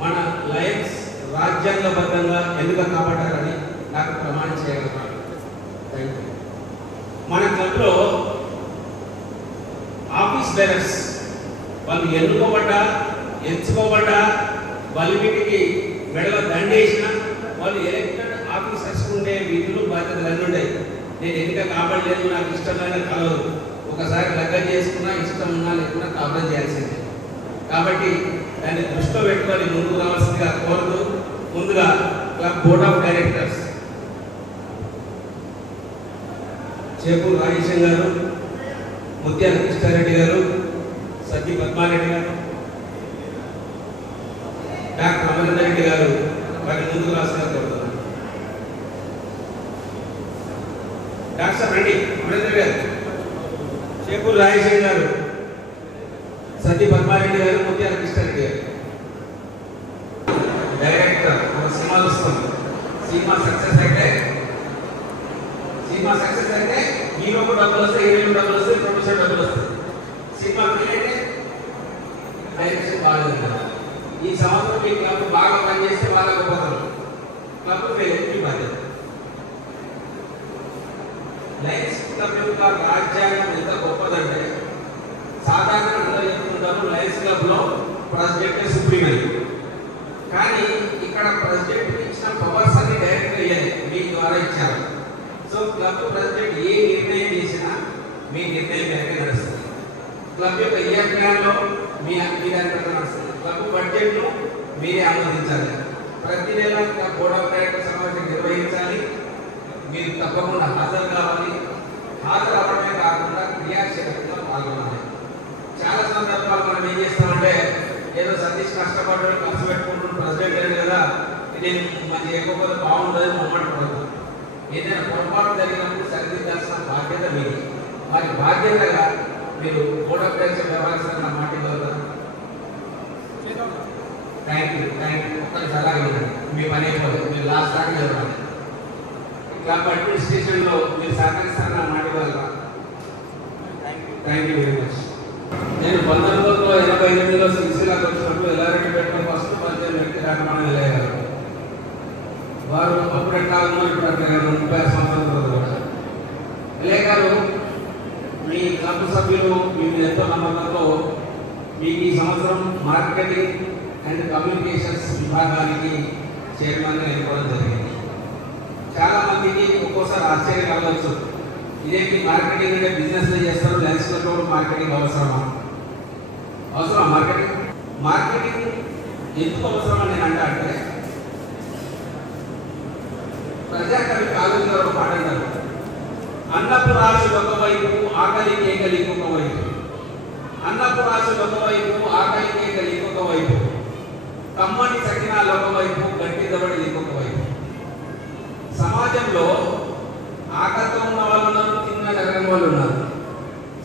మన లయన్స్ రాజ్యాంగబద్ధంగా ఎన్నిక కాపాడారని నాకు ప్రమాణం చేయగలరు. మన క్లబ్లో ఆఫీస్ బేరర్స్ వాళ్ళు ఎంచుకోబడ్డ వాళ్ళ వీటికి మెడలో దండేసిన వాళ్ళు ఎలక్టెడ్ ఆఫీసర్స్ ఉండే విధులు బాధ్యతలు అన్నీ ఉంటాయి. నేను ఎన్నిక కాబడలేదు, నాకు ఇష్టమైన కలవదు, ఒకసారి లగ్గం చేసుకున్నా ఇష్టం ఉన్నా లేకున్నా కాపురం చేయాల్సిందే. కాబట్టి దాన్ని దృష్టిలో పెట్టుకొని ముందుకు రావాల్సిందిగా కోరుతూ, ముందుగా club board of directors Chepur Rajesham గారు, ముత్యాల కృష్ణారెడ్డి గారు, సత్య పద్మారెడ్డి గారు, డాక్టర్ అమరేందర్ రెడ్డి గారు వారి ముందుకు రాసిన కోరుతున్నాను. డాక్టర్ రెడ్డి అమరేందర్ గారు, చేపూరు రాజేశం గారు, సత్య పద్మారెడ్డి గారు, ముత్యాల కృష్ణారెడ్డి గారు. డైరెక్టర్ ఒక సినిమాలు వస్తుంది, సినిమా సక్సెస్ అయితే హీరోకు డబ్బులు వస్తాయి, హీరోయిన్ డబ్బులు వస్తాయి, ప్రొడ్యూసర్ డబ్బులు వస్తాయి. సినిమా అయితే డైరెక్షన్ బాగా. ఈ సంవత్సరం మీ క్లబ్ బాగా పనిచేస్తే బాగా గొప్పతనం, క్లబ్ ఫెయిల్ బాధ్యత. లయన్స్ క్లబ్ యొక్క రాజ్యాంగం ఎంత గొప్పదంటే, సాధారణ అందరూ చెప్పుకుంటారు లయన్స్ క్లబ్ లో ప్రెసిడెంట్ సుప్రీం అని. కానీ ఇక్కడ ప్రెసిడెంట్ ఇచ్చిన పవర్స్ అన్ని డైరెక్ట్ అయ్యాయి, మీ ద్వారా ఇచ్చారు. సో క్లబ్ ప్రెసిడెంట్ ఏ నిర్ణయం చేసినా మీ నిర్ణయం మేరకు నడుస్తుంది. క్లబ్ యొక్క ఇయర్ ప్లాన్ లో మీ దాని ప్రకారం నడుస్తుంది. క్లబ్ బడ్జెట్ ను మీరే ఆమోదించాలి. ప్రతి నెల క్లబ్ బోర్డ్ ఆఫ్ డైరెక్టర్ సమావేశం నిర్వహించాలి. మీరు తప్పకుండా హాజరు కావాలి. హాజరు అవ్వడమే కాకుండా క్రియాశీలకంగా పాల్గొనాలి. చాలా సందర్భాలు మనం ఏం చేస్తామంటే, ఏదో సతీష్ కష్టపడ్డాడు, ఖర్చు పెట్టుకుంటున్నాడు, ప్రెసిడెంట్ అయింది కదా, నేను మంచి ఎక్కువ బాగుంటుంది మొమ్మటి పడదు. ఏదైనా పొరపాటు జరిగినప్పుడు సరిదిద్దాల్సిన బాధ్యత మీది. మరి బాధ్యతగా మీరు బోర్డ్ ఆఫ్ డైరెక్టర్ వ్యవహరిస్తున్న మాట ఇవ్వగలరా? Thank you. ఒక్కరి సలహా ఇవ్వండి, మీ పని అయిపోలేదు, మీరు లాస్ట్ దాకా చదవాలి. క్లబ్ అడ్మినిస్ట్రేషన్లో మీరు సహకరిస్తారన్న మాట ఇవ్వగలరా? Thank you very much. నేను 1988లో సిరిసిల్లాకు వచ్చినప్పుడు ఎల్లారెడ్డి పెట్టిన ఫస్ట్ పరిచయం వ్యక్తి రాకమాన ఎల్లయ్య గారు. వారు అప్పుడు ఎట్లా ఉన్నారు, ఇప్పుడు అట్లా 30 సంవత్సరాల తర్వాత కూడా. ఎల్లయ్య గారు మీ క్లబ్ సభ్యులు మీ ఎంతో నమ్మకంతో మీకు ఈ సంవత్సరం మార్కెటింగ్ అండ్ కమ్యూనికేషన్స్ విభాగానికి చైర్మన్గా ఎన్నుకోవడం జరిగింది. చాలా మందికి ఒక్కోసారి ఆశ్చర్యం కలగవచ్చు, ఇదేంటి మార్కెటింగ్ అంటే బిజినెస్లో చేస్తారు, లైన్స్ లో మార్కెటింగ్ అవసరమా? మార్కెటింగ్ ఎందుకు అవసరం అని నేను అంటే, ప్రజాకవి కాలేజీ గారు ఒక పాట అంటారు, అన్నపు రాశులు ఒకవైపు ఆకలి కేకలి ఇంకొక వైపు, అన్నపు రాశులు ఒకవైపు ఆకలి కేకలి ఇంకొక వైపు, కమ్మని సకినాలు ఒకవైపు గట్టి దవడి ఇంకొక వైపు. సమాజంలో ఆకలితో ఉన్న వాళ్ళు ఉన్నారు, తిన్న జరగని వాళ్ళు ఉన్నారు.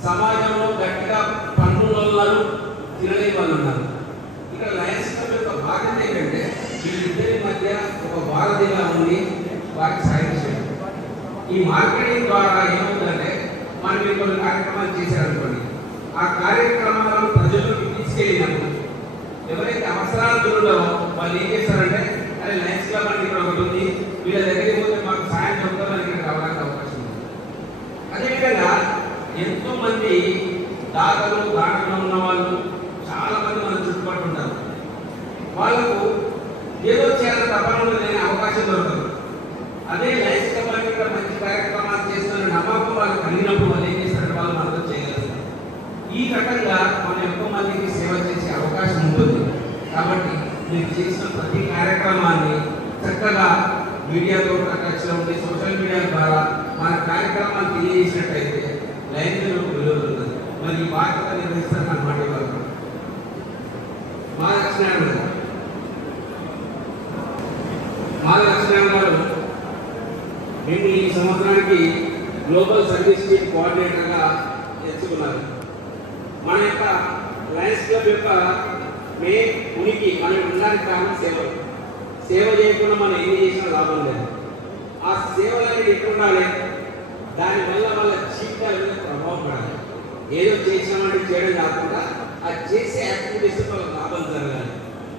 సమాజంలో గట్టిగా పన్నులు ఉన్నారు, తినలేని వాళ్ళు ఉన్నారు. ఇక్కడ లయన్స్ క్లబ్ యొక్క బాధ్యత ఏంటంటే వీళ్ళిద్దరి మధ్య ఒక వారధిగా ఉండి వారికి సాయం చేయడం. ఈ మార్కెటింగ్ ద్వారా ఏమవుతుందంటే, మనం మీరు కొన్ని కార్యక్రమాలు చేశారనుకోండి, ఆ కార్యక్రమాలను ప్రజల్లోకి తీసుకెళ్ళినప్పుడు ఎవరైతే అవసరాలు దొరుకుతారో వాళ్ళు ఏం చేస్తారంటే, అరే లయన్స్ క్లబ్ అంటే ఇక్కడ ఒకటి ఉంది, వీళ్ళ దగ్గరికి పోతే మాకు సాయం దొరుకుతామని ఇక్కడ రావడానికి అవకాశం ఉంది. అదేవిధంగా ఎంతో మంది దాతలు దాంట్లో ఉన్న వాళ్ళు చాలా మంది మన చుట్టుపక్కల ఉంటారు. వాళ్ళకు ఏదో చేయాలని తప్పకుండా లేని అవకాశం దొరకదు. అదే లైఫ్ క్లబ్ ఇక్కడ మంచి కార్యక్రమాలు చేస్తున్న నమ్మకం వాళ్ళు కలిగినప్పుడు వాళ్ళు ఏం చేస్తారంటే వాళ్ళు మనతో చేయగలుగుతారు. ఈ రకంగా మనం ఎక్కువ మందికి సేవ చేసే అవకాశం ఉంటుంది. కాబట్టి మీరు చేసిన ప్రతి కార్యక్రమాన్ని చక్కగా మీడియాతో టచ్లో ఉండి సోషల్ మీడియా ద్వారా మన కార్యక్రమాన్ని తెలియజేసినట్టయితే లైన్ విలువ ఉంటుంది. మరి ఈ బాధ్యత నిర్వహిస్తారు అన్నమాట. మేము ఈ సంవత్సరానికి గ్లోబల్ సర్వీస్ టీమ్ కోఆర్డినేటర్గా ఎంచుకున్నారు. మన యొక్క లయన్స్ క్లబ్ యొక్క మెయిన్ ఉనికి మనం ఉండడానికి కారణం సేవలు. సేవ చేయకుండా మనం ఏం చేసినా లాభం లేదు. ఆ సేవలు అనేది ఎక్కడ ఉండాలి, దానివల్ల వాళ్ళ జీవితాల మీద ప్రభావం పడాలి. ఏదో చేసినామంటే చేయడం కాకుండా ఆ చేసే యాక్టివిటీస్ వాళ్ళకి లాభం జరగాలి.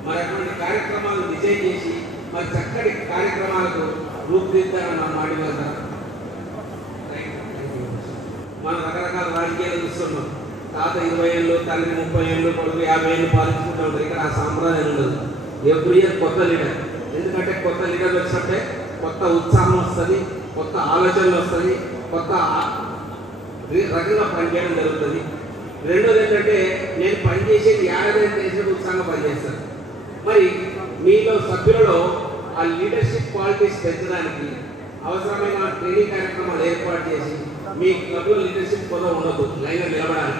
మరి అటువంటి కార్యక్రమాలు డిజైన్ చేసి మరి చక్కటి కార్యక్రమాలకు రూపుదిద్దారని మనం మాట వెళ్తారు. మనం రకరకాల రాజకీయాలు చూస్తున్నాం. తాత 20 ఏళ్ళు, తండ్రి 30 ఏళ్ళు, కొడుకు 50 ఏళ్ళు పాలించుకుంటూ ఉంటారు. ఇక్కడ ఆ సాంప్రదాయం ఉండదు. ఎవ్రీ ఇయర్ కొత్త లీడర్. ఎందుకంటే కొత్త లీడర్ వచ్చినట్టే కొత్త ఉత్సాహం వస్తుంది, కొత్త ఆలోచనలు వస్తుంది, కొత్త రకంగా పనిచేయడం జరుగుతుంది. రెండోది ఏంటంటే నేను పనిచేసేది ఏడాది చేసే ఉత్సాహంగా పనిచేస్తాను. మరి మీలో సభ్యులలో ఆ లీడర్షిప్ క్వాలిటీస్ పెంచడానికి అవసరమైన ట్రైనింగ్ కార్యక్రమాలు ఏర్పాటు చేసి మీ క్లబ్లో లీడర్షిప్ కూడా ఉండదు, లైన్లో నిలబడాలి.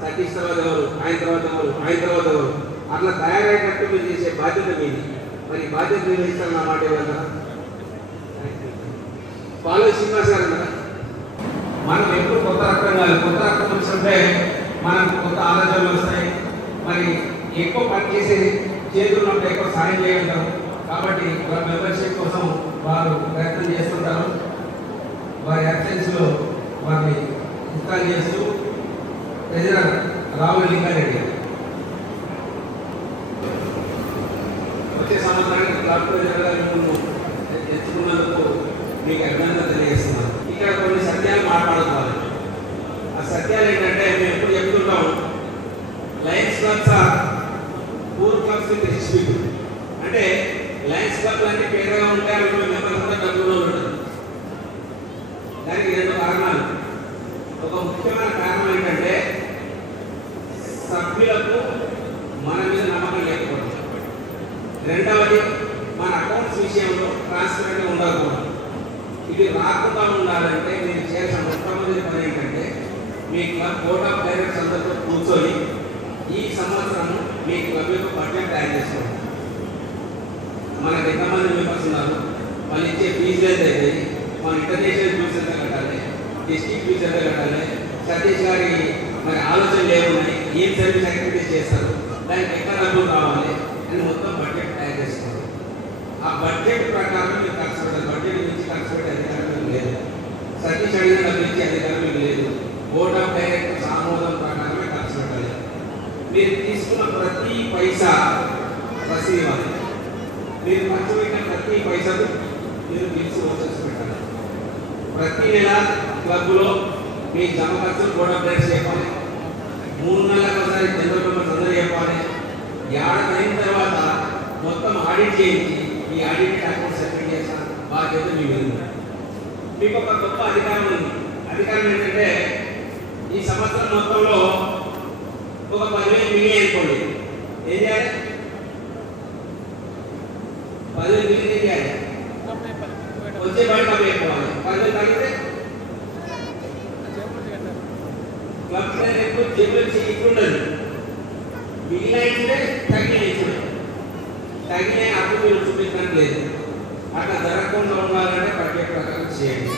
సతీష్ తర్వాత ఎవరు, ఆయన తర్వాత ఎవరు, ఆయన తర్వాత ఎవరు, అట్లా తయారయ్యేటట్టు మీరు చేసే బాధ్యత మీది. మరి బాధ్యత నిర్వహిస్తారు నా మాట ఏమన్నా. పాలో శ్రీనివాస్ గారు అన్నారా, మనం ఎప్పుడు కొత్త రకం కాదు. కొత్త రకం వచ్చినట్టే మనకు కొత్త ఆలోచనలు వస్తాయి. మరి ఎక్కువ పని చేసేది చేతుల్లో ఎక్కువ సాయం చేయగలుగుతాం. కాబట్టి వారి మెంబర్షిప్ కోసం వారు ప్రయత్నం చేస్తుంటారు. వారి అబ్సెన్స్లో వారిని ఇన్స్టాల్ చేస్తూ ప్రెసిడెంట్ రాహుల్ లింగారెడ్డి వచ్చే సంవత్సరానికి క్లబ్ ప్రెసిడెంట్గా ఎంచుకున్నందుకు మీకు అభినందన తెలియజేస్తున్నాను. ఇక్కడ కొన్ని సత్యాలు మాట్లాడుకోవాలి. ఆ సత్యాలు ఏంటంటే మేము ఎప్పుడు చెప్తుంటాం, Lions clubs are poor clubs with rich people. అంటే లయన్స్ క్లబ్ అన్ని పేదగా ఉంటాయి, అవి మెంబర్స్ కూడా డబ్బులో ఉంటుంది. దానికి 2 కారణాలు. ఒక ముఖ్యమైన కారణం ఏంటంటే సభ్యులకు మన మీద నమ్మకం లేకపోవడం. రెండవది మన అకౌంట్స్ విషయంలో ట్రాన్స్పరెంట్గా ఉండకపోవడం. ఇది రాకుండా ఉండాలంటే మీరు చేసిన మొట్టమొదటి పని ఏంటంటే మీ క్లబ్ బోర్డ్ ఆఫ్ డైరెక్టర్స్ అందరితో కూర్చొని ఈ సంవత్సరం మీ క్లబ్ యొక్క బడ్జెట్ తయారు చేసుకోండి. మనకు ఎంతమంది మెంబర్స్ ఉన్నారు, వాళ్ళు ఇచ్చే ఫీజు ఎంత అవుతుంది, మన ఇంటర్నేషనల్ ఫీజు ఎంత కట్టాలి, డిస్ట్రిక్ట్ ఫీజు ఎంత కట్టాలి, సతీష్ గారి మరి ఆలోచనలు ఏమున్నాయి, ఏం సర్వీస్ యాక్టివిటీస్ చేస్తారు, దానికి ఎక్కడ డబ్బులు కావాలి అని మొత్తం బడ్జెట్ తయారు చేసుకోండి. ఆ బడ్జెట్ ప్రకారం మీరు ఖర్చు పెట్టాలి. బడ్జెట్ నుంచి ఖర్చు పెట్టే అధికారం మీకు లేదు. సతీష్ అడిగిన డబ్బులు ఇచ్చే అధికారం మీకు లేదు. బోర్డ్ ఆఫ్ డైరెక్టర్స్ ఆమోదం ప్రకారమే ఖర్చు పెట్టాలి. మీరు తీసుకున్న ప్రతి పైసా రసీదు ఇవ్వాలి. మీరు ఖర్చు పెట్టిన ప్రతి పైసలు మీరు బిల్స్ వచ్చేసి పెట్టాలి. ప్రతి నెల క్లబ్లో మీ జమ ఖర్చులు బోర్డ్ ఆఫ్ డైరెక్టర్స్ చెప్పాలి. 3 నెలలకు ఒకసారి జనరల్ మెంబర్స్ అందరూ చెప్పాలి. ఏడాది అయిన తర్వాత మొత్తం ఆడిట్ చేయించి ఈ ఆడిట్ అకౌంట్ సబ్మిట్ చేసిన బాధ్యత మీ మీద ఉంది. మీకు ఒక గొప్ప అధికారం ఉంది. అధికారం ఏంటంటే ఈ సంవత్సరం మొత్తంలో ఒక 10,000 మిగిలి అనుకోండి, ఏం చేయాలి? 10,000 మిగిలి ఏం చేయాలి? వచ్చే బయట అయిపోవాలి. 10,000 తగ్గితే క్లబ్ ఎక్కువ జేబులో ఇట్లుండదు. మిగిలిన ఇచ్చుడే తగ్గిన ఇచ్చుడే. తగిన అప్పుడు మీరు చూపించడం లేదు. అట్లా జరగకుండా ఉండాలంటే బడ్జెట్ ప్రకారం చేయండి.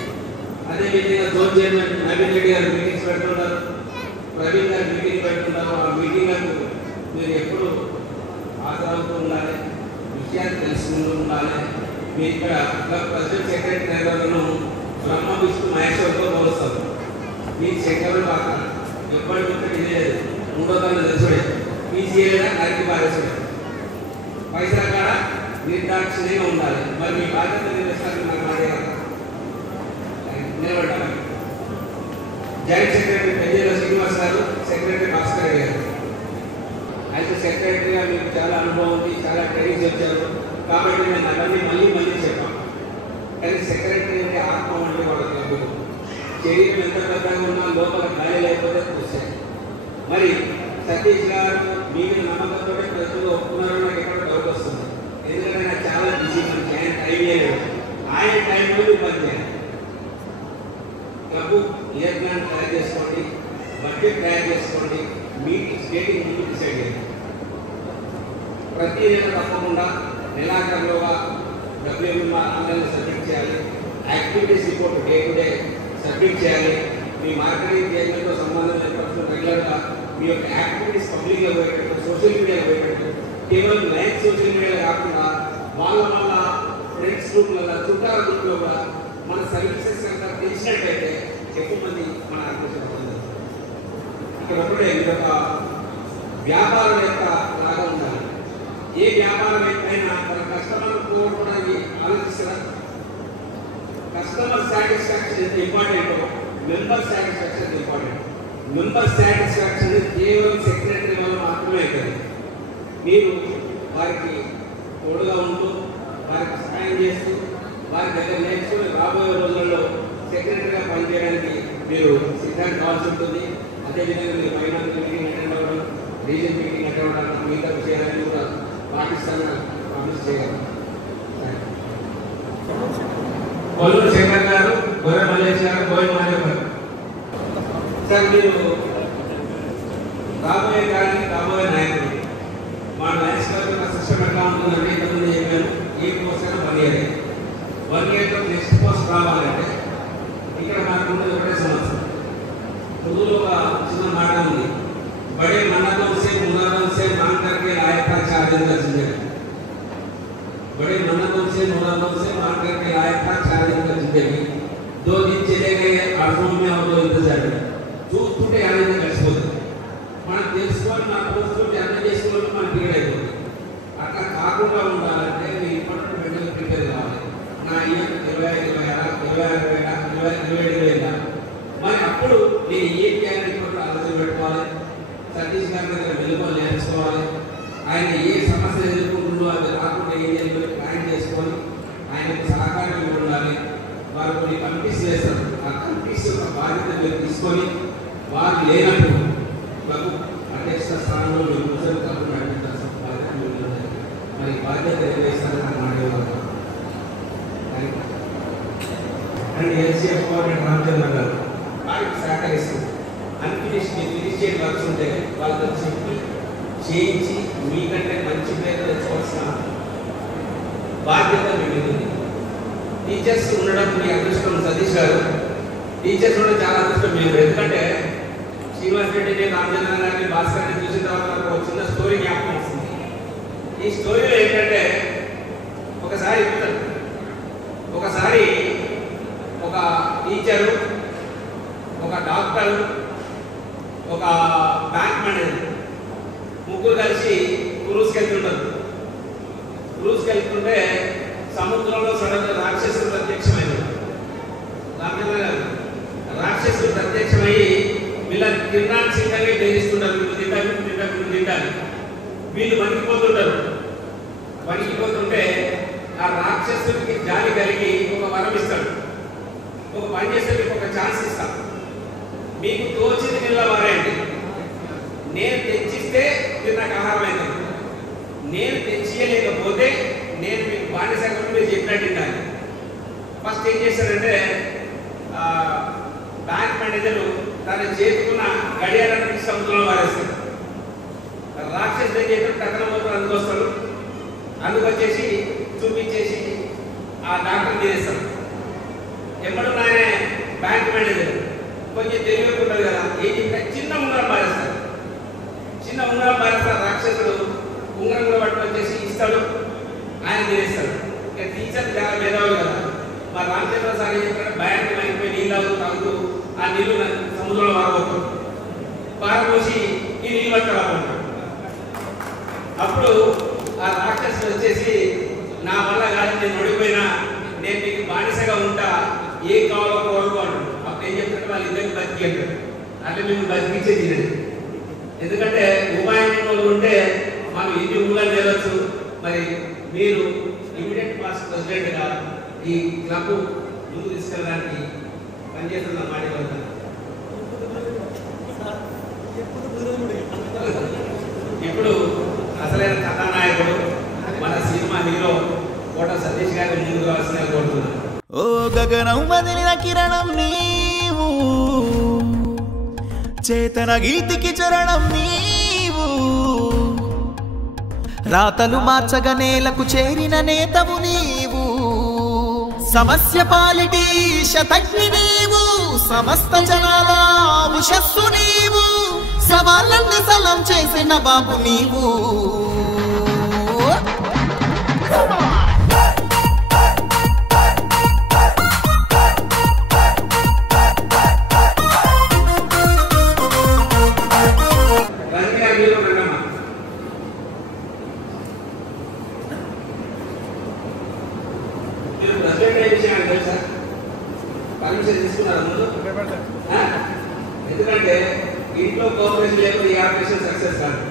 అదేవిధంగా జోన్ చైర్మన్ నవీన్ రెడ్డి గారు మీటింగ్స్ పెడుతుంటారు, ప్రవీణ్ గారు మీటింగ్ పెడుతుంటారు. ఆ మీటింగ్లకు మీరు ఎప్పుడు హాజరవుతూ ఉండాలి, విషయాలు తెలుసుకుంటూ ఉండాలి. మీరు ఇక్కడ club president secretary ట్రెజరర్లను Brahma Vishnu మహేశ్వర్తో పోలుస్తారు. మీ సెక్రటరీ కాక ఎప్పటికొక్కటి ఇదే లేదు. 3వ తరగతి తెలుసుడే, పీసీఏగా నరికి పారేసుడే, పైసల కాడ నిర్దాక్షిణ్యంగా ఉండాలి. మరి మీ బాధ్యత నిర్వహిస్తారని నాకు మాట నిలబడ్డాలి. జాయింట్ సెక్రటరీ పెద్దల శ్రీనివాస్ గారు, సెక్రటరీ భాస్కర్ రెడ్డి గారు. అయితే సెక్రటరీగా మీకు చాలా అనుభవం ఉంది, చాలా ట్రైనింగ్ వచ్చారు కాబట్టి నేను అవన్నీ మళ్ళీ చెప్పాను. కానీ సెక్రటరీ అంటే ఆత్మ వంటి వాళ్ళ క్లబ్. శరీరం ఎంత పెద్దగా ఉన్నా లోపల గాలి లేకపోతే చూస్తాయి. మరి సతీష్ గారు మీ మీద నమ్మకంతో ప్రజలు ఒప్పుకున్నారో నాకు ఎక్కడ డౌట్ వస్తుంది. ఎందుకంటే నాకు చాలా బిజీ మనిషి, ఆయన టైం లేదు. ఆయన టైంలో మీరు పని చేయాలి. క్లబ్ ఇయర్ ప్లాన్ తయారు చేసుకోండి, బడ్జెట్ తయారు చేసుకోండి, మీటింగ్స్ డేటింగ్ ముందు డిసైడ్ చేయండి. ప్రతి నెల తప్పకుండా నెలాఖరులోగా డబ్ల్యూఎం ఆన్లైన్లో సబ్మిట్ చేయాలి. Activities report day to day submit చేయాలి. మీ మార్కెటింగ్ చేయడంతో సంబంధం లేకపోతే రెగ్యులర్గా మీ యొక్క యాక్టివిటీస్ పబ్లిక్గా పోయేటట్టు, సోషల్ మీడియాలో పోయేటట్టు, కేవలం లైవ్ సోషల్ మీడియాలో కాకుండా వాళ్ళ ఫ్రెండ్స్ గ్రూప్ వల్ల చుట్టాల గ్రూప్లో కూడా మన సర్వీసెస్ కనుక తెలిసినట్టయితే ఎక్కువ మంది మన ఆకర్షించబడుతుంది. ఇక్కడ ఒకటే ఇది ఒక వ్యాపారవేత్త లాగా ఉండాలి. ఏ వ్యాపారవేత్త అయినా తన కస్టమర్ పోగొట్టడానికి ఆలోచిస్తారా? కస్టమర్ సాటిస్ఫాక్షన్ ఎంత ఇంపార్టెంటో member satisfaction important. Member satisfaction కేవలం సెక్రటరీ వల్ల మాత్రమే అవుతుంది. మీరు వారికి తోడుగా ఉంటూ వారికి సహాయం చేస్తూ వారి దగ్గర నేర్చుకుని రాబోయే రోజుల్లో సెక్రటరీగా పనిచేయడానికి మీరు సిద్ధంగా కావాల్సి ఉంటుంది. అదేవిధంగా మీరు ఫైనాన్స్ మీటింగ్ అటెండ్ అవ్వడం, రీజన్ మీటింగ్ అటెండ్ అవ్వడం, మిగతా విషయాలన్నీ కూడా పాకిస్తాన్ ప్రామిస్ చేయగలం. కొల్లూరు శంకర్ గారు, గొర్రె మల్లేష్ గారు, గోవింద మాధవ్ గారు. సార్ మీరు రాబోయే కాలానికి కాబోయే నాయకుడు. మా లయన్స్ క్లబ్ సిస్టమ్ ఎట్లా ఉంటుందంటే ఇంతకుముందు చెప్పాను, ఏ పోస్ట్ అయినా 1 year. 1 yearలో నెక్స్ట్ పోస్ట్ రావాలంటే ఇక్కడ మనకు ఉన్నది ఒకటే సమస్య. తెలుగులో ఒక చిన్న మాట ఉంది, బడే మన్నదం సే మాంగ్ करके लायक था 4 दिन का जिंदगी. बड़े मन्नतों से मुरादों से मांग करके लायक था 4 दिन का जिंदगी. 2 दिन चले गए आठों में और 2 इंतजार में చూస్తుంటే ఆనందం కలిసిపోతుంది. మనం తెలుసుకొని మన కోర్సులు అర్థం చేసుకోవడం మన పీరియడ్ అయిపోతుంది. అట్లా కాకుండా ఉండాలంటే మీరు ఇప్పటి మెంటల్ ప్రిపేర్ కావాలి. నా ఇయర్ 27 మరి అప్పుడు నేను ఏం చేయాలని ఇప్పుడు ఆలోచన పెట్టుకోవాలి. సతీష్ గారి దగ్గర వెలుగులు నేర్చుకోవాలి. ఆయన ఏ సమస్య ఎదుర్కొంటుందో అది రాకుండా ఏం చేయాలో ప్లాన్ చేసుకొని ఆయనకు సహకారం ఉండాలి. వారు కొన్ని కమిటీస్ వేస్తారు. ఆ కమిటీస్ యొక్క బాధ్యత మీరు తీసుకొని వారు లేనప్పుడు మాకు అధ్యక్ష స్థానంలో మీరు కూర్చొని తప్పు నడిపించాల్సిన బాధ్యత మీరు మరి బాధ్యత నిర్వహిస్తారని నాకు మాట్లాడేవారు. అండ్ ఎల్సీఎఫ్ గవర్నమెంట్ రామచంద్ర గారు వారికి సహకరిస్తూ అన్ఫినిష్ ఫినిష్ చేయని వర్క్స్ ఉంటే వాళ్ళతో చెప్పి చేయించి మీకంటే మంచి పేరు తెచ్చుకోవాల్సిన బాధ్యత మీకు ఉంది. టీచర్స్ ఉండడం మీ అదృష్టం సతీష్ గారు. టీచర్స్ ఉండడం చాలా అదృష్టం మీరు. ఎందుకంటే శ్రీనివాస్ రెడ్డిని, రామచంద్ర గారిని, భాస్కర్ని చూసిన తర్వాత నాకు ఒక చిన్న స్టోరీ జ్ఞాపకం వస్తుంది. ఈ స్టోరీలో ఏంటంటే ఒకసారి ఒక టీచరు, ఒక డాక్టర్, ఒక బ్యాంక్ మేనేజర్ ముగ్గురు కలిసి క్రూజ్కి వెళ్తుంటే సముద్రంలో సడన్గా రాక్షసులు ప్రత్యక్షమైనది. రామచంద్ర గారు రాక్షసులు ప్రత్యక్షమయ్యి వీళ్ళని తినడానికి సిద్ధంగా బెదిరిస్తుంటారు. వీళ్ళు తింటారు. వీళ్ళు వణికిపోతుంటే ఆ రాక్షసుడికి జాలి కలిగి ఒక వరం ఇస్తాడు. ఒక పని చేస్తే మీకు ఒక ఛాన్స్ ఇస్తాను. మీకు తోచింది నిలవారండి. నేను తెచ్చిస్తే మీరు నాకు ఆహారం అవుతుంది. నేను తెచ్చియలేకపోతే నేను మీకు బానిసగా మీరు చెప్పినట్టు ఉండాలి. ఫస్ట్ ఏం చేశారంటే బ్యాంక్ మేనేజర్ తన చేతుకున్న గడియారాన్ని సముద్రంలో వారేస్తాడు. రాక్షసుడు ఏం చేస్తాడు, టక్కన పోతాడు, అందుకొస్తాడు. అందుకొచ్చేసి చూపించేసి ఆ డాక్టర్ తీసేస్తాడు. ఎమ్మడున్న ఆయన బ్యాంక్ మేనేజర్ కొంచెం తెలివిగా ఉంటుంది కదా, ఏం చెప్పినా చిన్న ఉంగరం మారేస్తాడు. రాక్షసుడు ఉంగరం కూడా పట్టుకు వచ్చేసి ఇస్తాడు, ఆయన తినేస్తాడు. ఇక టీచర్ చాలా మేధావులు కదా, మా రామచంద్ర సార్ ఏం చెప్పాడు, బ్యాంక్ అయిపోయి నీళ్ళు తాగుతూ ఆ నీళ్లు సముద్రంలో పారపోసి ఈ నీళ్ళు పట్టుకురాకుంటాడు. అప్పుడు ఆ రాక్షసుడు వచ్చేసి నా వల్ల కాదు, నేను ఓడిపోయినా నేను మీకు బానిసగా ఉంటా, ఏం కావాలో కోరుకో అంటాడు. అప్పుడు ఏం చెప్తాడు, వాళ్ళు ఇద్దరికి బతికి అంటాడు. అట్లా మేము బతికించే తినండి. ఎందుకంటే ఉపాయం ఉంటే మనం ఎన్ని ఊళ్ళని వెళ్ళొచ్చు. మరి మీరు ఇమీడియట్ పాస్ ప్రెసిడెంట్గా ఈ క్లబ్ ముందు తీసుకెళ్ళడానికి పనిచేస్తున్న మాట వెళ్తాను. ఇప్పుడు అసలైన కథానాయకుడు మన సినిమా హీరో కోట సతీష్ గారిని ముందుకు రావాల్సిన కోరుతున్నాను. ఓ గగనం వదిలిన కిరణం నీవు, చేతన గీతికి చరణం నీవు, రాతలు మార్చగ నేలకు చేరిన నేతవు నీవు, సమస్య పాలిటి శతజ్ఞి నీవు, సమస్త జనాల ఉషస్సు నీవు, సవాళ్ళన్ని సలం చేసిన బాబు నీవు. ఎందుకంటే ఇంట్లో కోఆపరేషన్ లేకపోతే ఈ ఆపరేషన్ సక్సెస్ కాదు.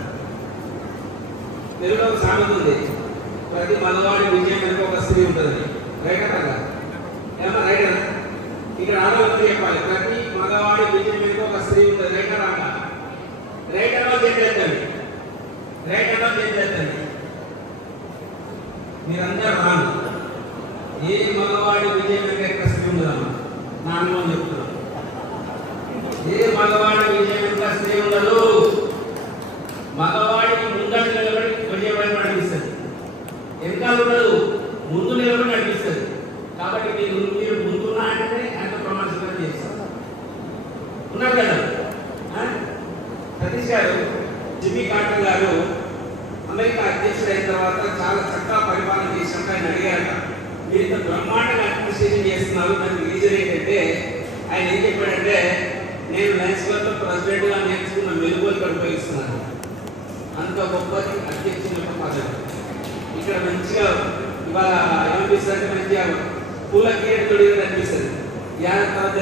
తెలుగులో ఒక సామెత ఉంది, ప్రతి మగవాడి విజయం వెనుక ఒక స్త్రీ ఉంటుంది. రైట్ కదా? ఏమన్నా రైట్ కదా? ఇక్కడ ఆడవాళ్ళకి చెప్పాలి, ప్రతి మగవాడి విజయం వెనుక ఒక స్త్రీ ఉంటుంది. రైట్ రాక రైట్ అన్నా చేసేద్దండి, రైట్ అన్నా చేసేద్దండి. మీరందరూ రాను. ఏ మగవాడి విజయం వెనుక ఎక్కడ స్త్రీ ఉండదమ్మా, నా అనుభవం చెప్తున్నాను. ఏ మగవాడి విజయం వెనుక స్త్రీ ఉండదు. మగవాడికి ముందట నిలబడి విజయవాడి నడిపిస్తుంది, వెనకాల ఉండదు, ముందు నిలబడి నడిపిస్తుంది. కాబట్టి మీరు ముందున్నా అంటే అంత ప్రమాణం చేస్తారు. ఉన్నారు కదా సతీష్ గారు, జిమ్మీ కార్టర్ గారు అమెరికా అధ్యక్షుడు అయిన తర్వాత చాలా చక్కగా పరిపాలన చేసినట్టు ఆయన అడిగారు, మీరు ఇంత బ్రహ్మాండంగా అడ్మినిస్ట్రేషన్ చేస్తున్నారు, దానికి రీజన్ ఏంటంటే ఆయన ఏం చెప్పాడంటే, నేను లయన్స్ క్లబ్లో ప్రెసిడెంట్గా నేర్చుకున్న మెలుగులు ఉపయోగిస్తున్నాను. అంత గొప్పది అధ్యక్షుల యొక్క పదవి. ఇక్కడ మంచిగా ఇవాళ ఏమనిపిస్తుంది అంటే మంచిగా పూల క్రికెట్ తొడిగి అనిపిస్తుంది. యాద తర్వాత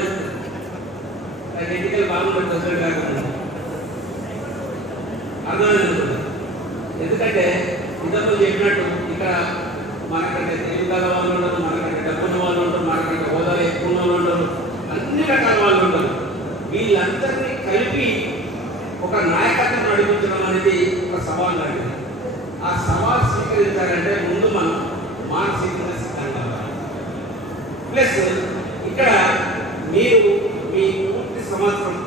ఎన్నికలు బాగుంటుంది ప్రెసిడెంట్ కాకుండా అర్థమైంది. ఎందుకంటే ఇంతకుముందు చెప్పినట్టు ఇక్కడ మనకంటే తెలుగుల వాళ్ళు ఉండరు, మనకంటే డబ్బున్న వాళ్ళు ఉంటారు, మనకంటే హోదాలు ఎక్కువ వాళ్ళు ఉంటారు, అన్ని రకాల వాళ్ళు ఉంటారు. వీళ్ళందరినీ కలిపి ఒక నాయకత్వం నడిపించడం అనేది ఒక సవాల్ లాంటిది. ఆ సవాల్ స్వీకరించాలంటే ముందు మనం మానసికంగా సిద్ధంగా కావాలి. ప్లస్ ఇక్కడ మీరు మీ పూర్తి సంవత్సరం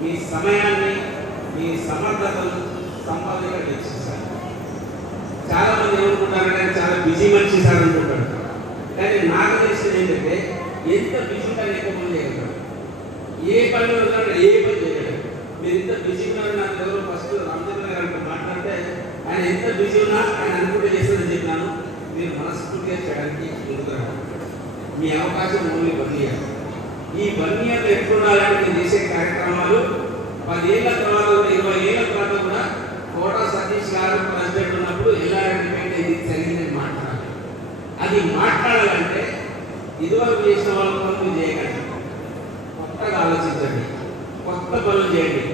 మీ సమయాన్ని, మీ సమర్థతను సంపాదనగా వెచ్చిస్తారు. చాలా మంది ఏమనుకుంటారంటే చాలా బిజీ మనిషి సార్ అనుకుంటారు. కానీ నాకు తెలిసింది ఏంటంటే ఎంత బిజీ కానీ ఎక్కువ మంది చేయగలరు. ఏ పని ఉన్నారంటే ఏ పని చేయగలరు. మీరు ఎంత బిజీ ఉన్నారు, నాకు ఎవరో ఫస్ట్ రామచంద్ర గారు మాట్లాడితే ఆయన ఎంత బిజీ ఉన్నా ఆయన అనుకుంటే చేస్తుందని చెప్పినాను. మీరు మనస్ఫూర్తిగా చేయడానికి ముందుకు మీ అవకాశం ఓన్లీ 1 year. ఈ 1 year ఎట్లుండాలని మీరు చేసే కార్యక్రమాలు 10 ఏళ్ల తర్వాత కూడా 20 ఏళ్ల తర్వాత కూడా కోట సతీష్ గారు ప్రెసిడెంట్ ఉన్నప్పుడు ఎలా డిపెండ్ అయింది జరిగిందని మాట్లాడాలి. అది మాట్లాడాలంటే ఇదివరకు చేసిన వాళ్ళ పనులు చేయకండి, కొత్తగా ఆలోచించండి, కొత్త పనులు చేయండి.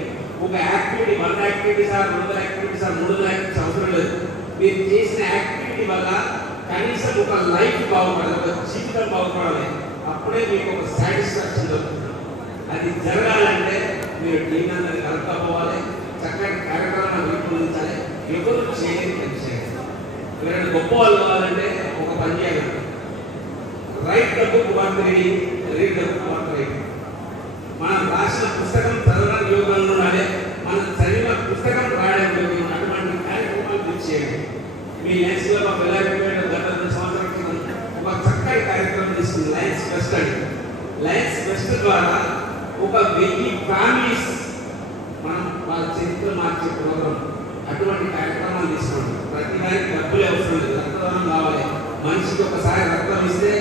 ఒక activity 1 activity sir 2 activity sir 3 activities అవసరం లేదు. మీరు చేసిన యాక్టివిటీ వల్ల కనీసం ఒక లైఫ్ బాగుపడాలి, ఒక జీవితం బాగుపడాలి. అప్పుడే మీకు ఒక సాటిస్ఫాక్షన్ దొరుకుతుంది. అది జరగాలంటే మీరు టీం అందరినీ కలుపుకోవాలి, చక్కటి కార్యక్రమాన్ని రూపొందించాలి. ఎవరు చేయని పని చేయాలి. ఎవరైనా గొప్ప వాళ్ళు కావాలంటే ఒక పని చేయాలి. Right the book worth reading, read the book worth writing. మనం రాసిన పుస్తకం చదవడానికి యోగంగా ఉండాలి, మనం చదివిన పుస్తకం రాయడానికి యోగం. అటువంటి కార్యక్రమాలు గురించి చేయండి. మీ లయన్స్ క్లబ్ ఆఫ్ ఎల్ఆర్పేట గత 2 సంవత్సరాల క్రితం ఒక చక్కటి కార్యక్రమం తీసుకుంది, లయన్స్ ఫెస్ట్ అని. లయన్స్ ఫెస్ట్ ద్వారా ఒక 1000 ఫ్యామిలీస్ మనం వాళ్ళ చరిత్ర మార్చే ప్రోగ్రాం, అటువంటి కార్యక్రమాలు తీసుకోండి. ప్రతి దానికి డబ్బులే అవసరం లేదు, రక్తదానం కావాలి. మనిషికి ఒకసారి రక్తం ఇస్తే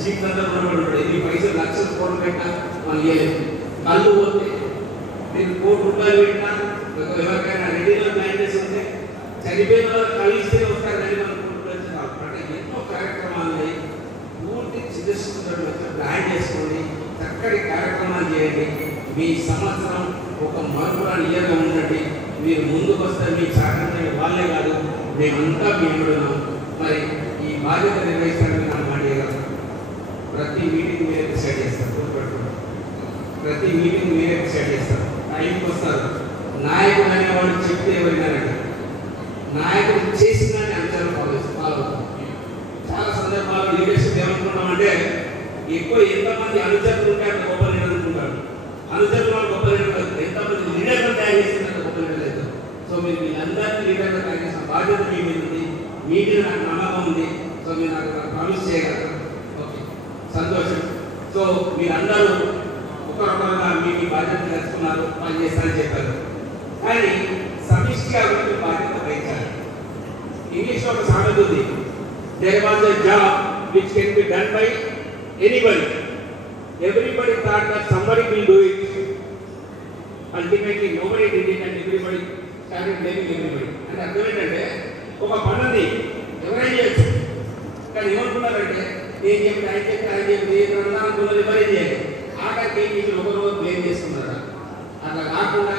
జీవితంలో ఉండబడి ఎన్ని పైసలు లక్షల కోట్లు పెట్టినా మనం ఇవ్వలేదు. కళ్ళు పోతే మీరు ₹1,00,00,000 పెట్టినా ఎవరికైనా రెడీలో ప్లాన్ చేసి ఉంటే చనిపోయిన వాళ్ళు కలిస్తే వస్తారు. కానీ మనం ₹1,00,00,000 ఎన్నో కార్యక్రమాలని పూర్తి చిదర్శించడం ప్లాన్ చేసుకోండి. చక్కటి కార్యక్రమాలు చేయండి. మీ సంవత్సరం ఒక మరపురాని ఇయర్గా ఉండండి. మీరు ముందుకు వస్తే మీ సహకరించే వాళ్ళే కాదు, మేమంతా మీ ఉన్నాం. మరి ఈ బాధ్యత నిర్వహిస్తారని నా మాట చేయగలరు. ప్రతి మీటింగ్ మీరే డిసైడ్ చేస్తారు, ప్రతి మీటింగ్ మీరే డిసైడ్ చేస్తారు. టైంకి వస్తారు. నాయకుడు అనేవాడు చెప్తే ఎవరినారంటే నాయకుడు చేసిన అంశాలు ఫాలో అవుతాం. చాలా సందర్భాల్లో లీడర్షిప్ ఏమనుకుంటామంటే ఎక్కువ ఎంతమంది అనుచరులు ఉంటే అంత గొప్ప లీడర్ అనుకుంటారు. అనుచరులు వాళ్ళు గొప్ప లీడర్ కాదు, ఎంతమంది లీడర్లు తయారు చేసిన గొప్ప లీడర్ లేదు. సో మీరు వీళ్ళందరినీ లీడర్గా తయారు చేసిన బాధ్యత మీ మీద ఉంది. మీ మీద నాకు నమ్మకం ఉంది. సో మీరు నాకు ప్రామిస్ చేయగలరు. ఓకే. సో మీరందరూ ఒకరొకరుగా మీ బాధ్యత తెలుసుకున్నారు, పని చేస్తారని చెప్పారు. కానీ సమిష్టి అభివృద్ధి బాధ్యత వహించాలి. ఇంగ్లీష్లో ఒక సామెత ఉంది, there was a job which can be done by anybody. Everybody thought that somebody will do it. Ultimately nobody did it and everybody started blaming everybody. అంటే అర్థం ఏంటంటే ఒక పనుని ఎవరైనా చేయొచ్చు, కానీ ఏమనుకున్నారంటే నేను చెప్పి ఆయన చెప్పి ఆయన చెప్పి అనుకున్నది ఎవరేం చేయాలి, ఆఖరికి ఏం చేసి ఒకరు బ్లేమ్ చేసుకున్నారా. అట్లా కాకుండా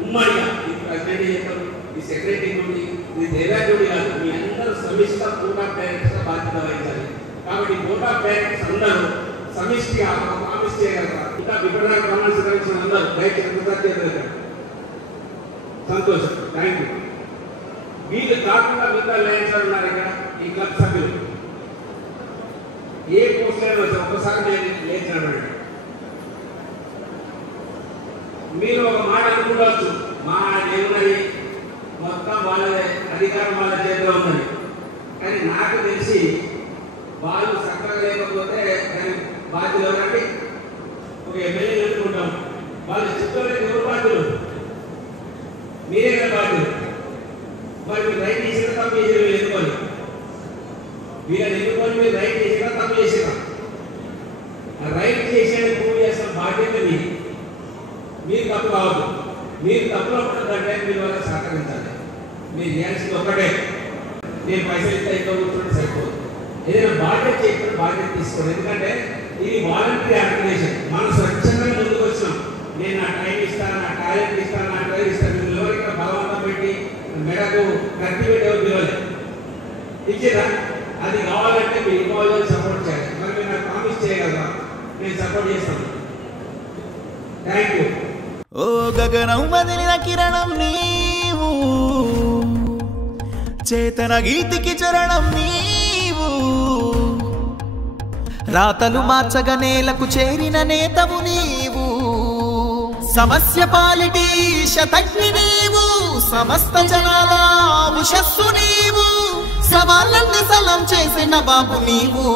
ఉమ్మడిగా ఈ ప్రెసిడెంట్ చెప్పారు, ఈ సెక్రటరీ నుండి ఇది దేవాజుడి కాదు, మీ అందరూ సమిష్టిగా బోర్డ్ ఆఫ్ డైరెక్టర్స్గా బాధ్యత వహించాలి. కాబట్టి బోర్డ్ ఆఫ్ డైరెక్టర్స్ అందరూ సమిష్టిగా ప్రామిస్ చేయగలరా. ఇంకా విపరీత ప్రమాణ స్వీకరించిన అందరూ దయచేసి సంతోషం, థ్యాంక్ యూ. వీళ్ళు కాకుండా మిగతా లైన్స్ ఉన్నారు ఇక్కడ ఈ క్లబ్ సభ్యులు ఏ పోస్ట్ అయినా వచ్చి ఒక్కసారి లేచాడు. మీరు ఒక మాట అనుకోవచ్చు, మా ఏమున్నది మొత్తం వాళ్ళదే, అధికారం వాళ్ళ చేతిలో ఉన్నది. కానీ నాకు తెలిసి వాళ్ళు చక్కగా లేకపోతే దాని బాధ్యులు ఎవరంటే ఒక ఎమ్మెల్యే అనుకుంటాం, వాళ్ళు చిత్తూరు ఎవరు బాధ్యులు, మీరే కదా బాధ్యులు. మరి మీరు రైట్ చేసినా తప్పు చేసిన ఎన్నుకోవాలి, వీళ్ళని ఎన్నుకొని మీరు రైట్ చేసినా తప్పు చేసినా రైట్ చేసేది ప్రూవ్ చేసిన బాధ్యత మీది. మీరు తప్పు కావద్దు, మీరు తప్పులో పడుతుందంటే మీరు వల్ల సహకరించాలి. మీరు చేయాల్సింది ఒకటే, నేను పైసలు ఇస్తే ఇంట్లో కూర్చోండి సరిపోదు. ఏదైనా బాధ్యత చేయకుండా బాధ్యత తీసుకోండి. ఎందుకంటే ఇది వాలంటరీ ఆర్గనైజేషన్, మనం స్వచ్ఛంగా ముందుకు వచ్చినాం. నేను నా టైం ఇస్తాను, నా టాలెంట్ ఇస్తాను, నా టైం ఇస్తాను. మీరు ఎవరికి బలవంతం పెట్టి మెడకు కత్తి పెట్టి ఎవరు పిలవాలి, ఇచ్చేదా? అది కావాలంటే మీరు ఇన్వాల్వ్ సపోర్ట్ చేయాలి. మరి మీరు నాకు ప్రామిస్ చేయగలరా? నేను సపోర్ట్ చేస్తాను. Thank you. ఓ గగనం వదిలిన కిరణం నీవు, చేతన గీతికి చరణం నీవు, రాతలు మార్చగ నేలకు చేరిన నేతవు నీవు, సమస్య పాలిటీ శతజ్ఞి నీవు, సమస్త జనాల ఉషస్సు నీవు, సవాళ్ళన్ని సలం చేసిన బాబు నీవు.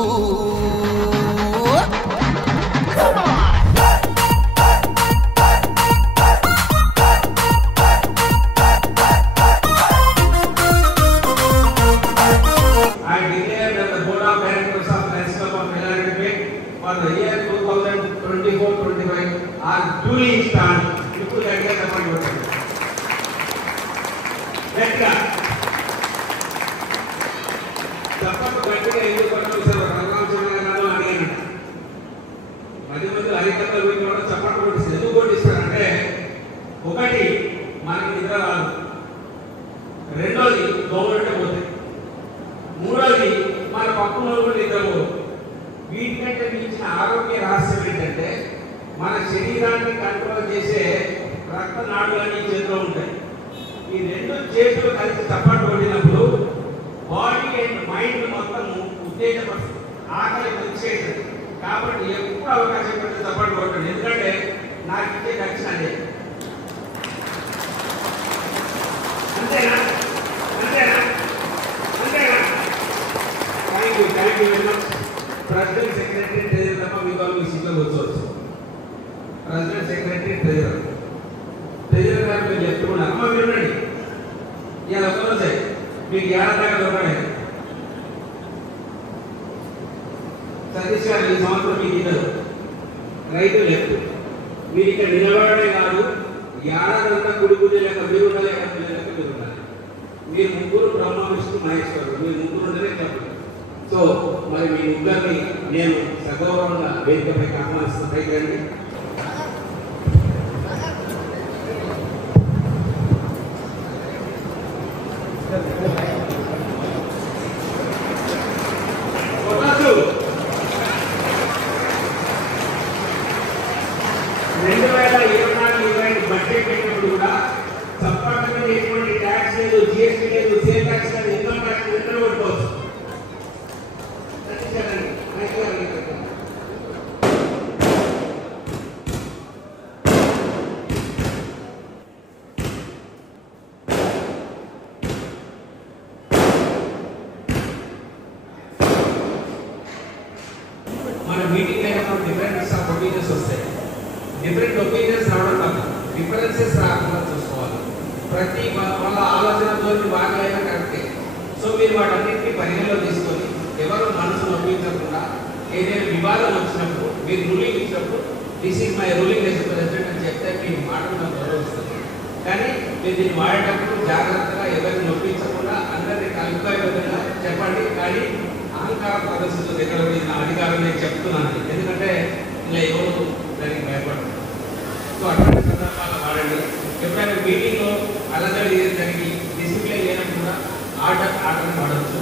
ఒకటి మనకి నిద్ర రాదు, రెండోది గవర్నమెంట్ పోతుంది, మూడోది మన పక్కన నిద్రపోదు. వీటికంటే మించిన ఆరోగ్య రహస్యం ఏంటంటే మన శరీరాన్ని కంట్రోల్ చేసే రక్తనాడులన్నీ చేతిలో ఉంటాయి. ఈ రెండు చేతులు కలిసి చప్పట్లు కొట్టినప్పుడు బాడీ అండ్ మైండ్ మొత్తం ఉత్తేజపడుతుంది, ఆకలి వచ్చేస్తుంది. కాబట్టి ఎప్పుడు అవకాశం పెట్టి చప్పట్లు కొట్టండి, ఎందుకంటే నాకు ఇచ్చే దక్షిణ అదే. అంతేనా? అంతేనా? అంతేనా? Thank you very much. President secretary treasurer తప్ప మీకు మీ సీట్లో కూర్చోవచ్చు. ప్రెసిడెంట్ సెక్రటరీ ట్రెజరర్ గారు మీరు చెప్తున్నారు, అమ్మ వినండి, ఇలా ఒకరోజే మీకు ఏడాదిగా దొరకలేదు. సతీష్ గారు ఈ సంవత్సరం మీకు ఇద్దరు రైతు లెఫ్ట్, మీరు ఇక్కడ నిలబడమే కాదు, ఏడాదంతా కుడి పూజలేక మీరు ఉండాలి, ఎక్కడ పూజలేక మీరు ఉండాలి. మీరు ముగ్గురు బ్రహ్మ విష్ణు మహేశ్వరుడు, మీరు ముగ్గురు ఉండనే చెప్పండి. సో మరి మీ ముగ్గురిని నేను సగౌరవంగా వేదికపైకి ఆహ్వానిస్తున్న పైకి రండి. బడ్జెట్ పెట్టినప్పుడు కూడా సబ్పార్ట్ మీద ఎటువంటి ట్యాక్స్ లేదు, జిఎస్టీ లేదు, సేల్ ట్యాక్స్ లేదు, ఇన్కమ్ ట్యాక్స్ రెండు కొట్టుకోవచ్చు. మన మీటింగ్ అయినప్పుడు డిఫరెంట్ ఆఫ్ ఒపీనియన్స్ వస్తాయి. డిఫరెంట్ ఒపీనియన్స్ రావడం కాదు, డిఫరెన్సెస్ రాకుండా చూసుకోవాలి. ప్రతి వాళ్ళ ఆలోచనతో బాగా అయినా కరెక్టే. సో మీరు వాటన్నింటినీ పరిగణలో తీసుకొని ఎవరు మనసు నొప్పించకుండా ఏదైనా వివాదం వచ్చినప్పుడు మీరు రూలింగ్ ఇచ్చినప్పుడు this is my ruling yes president అని చెప్తే మీ మాటలు నాకు గౌరవిస్తుంది. కానీ మీరు దీన్ని వాడేటప్పుడు జాగ్రత్తగా ఎవరిని నొప్పించకుండా అందరినీ కలుపుకోయే విధంగా చెప్పండి. కానీ అహంకారం ప్రదర్శించదు. ఎక్కడ నా అధికారం నేను చెప్తున్నాను, ఎందుకంటే ఇలా ఎవరు దానికి భయపడరు. సో అటువంటి సందర్భాల్లో వాడండి. ఎప్పుడైనా మీటింగ్లో అలజడి జరిగి డిసిప్లిన్ లేనప్పుడు కూడా ఆటను వాడవచ్చు.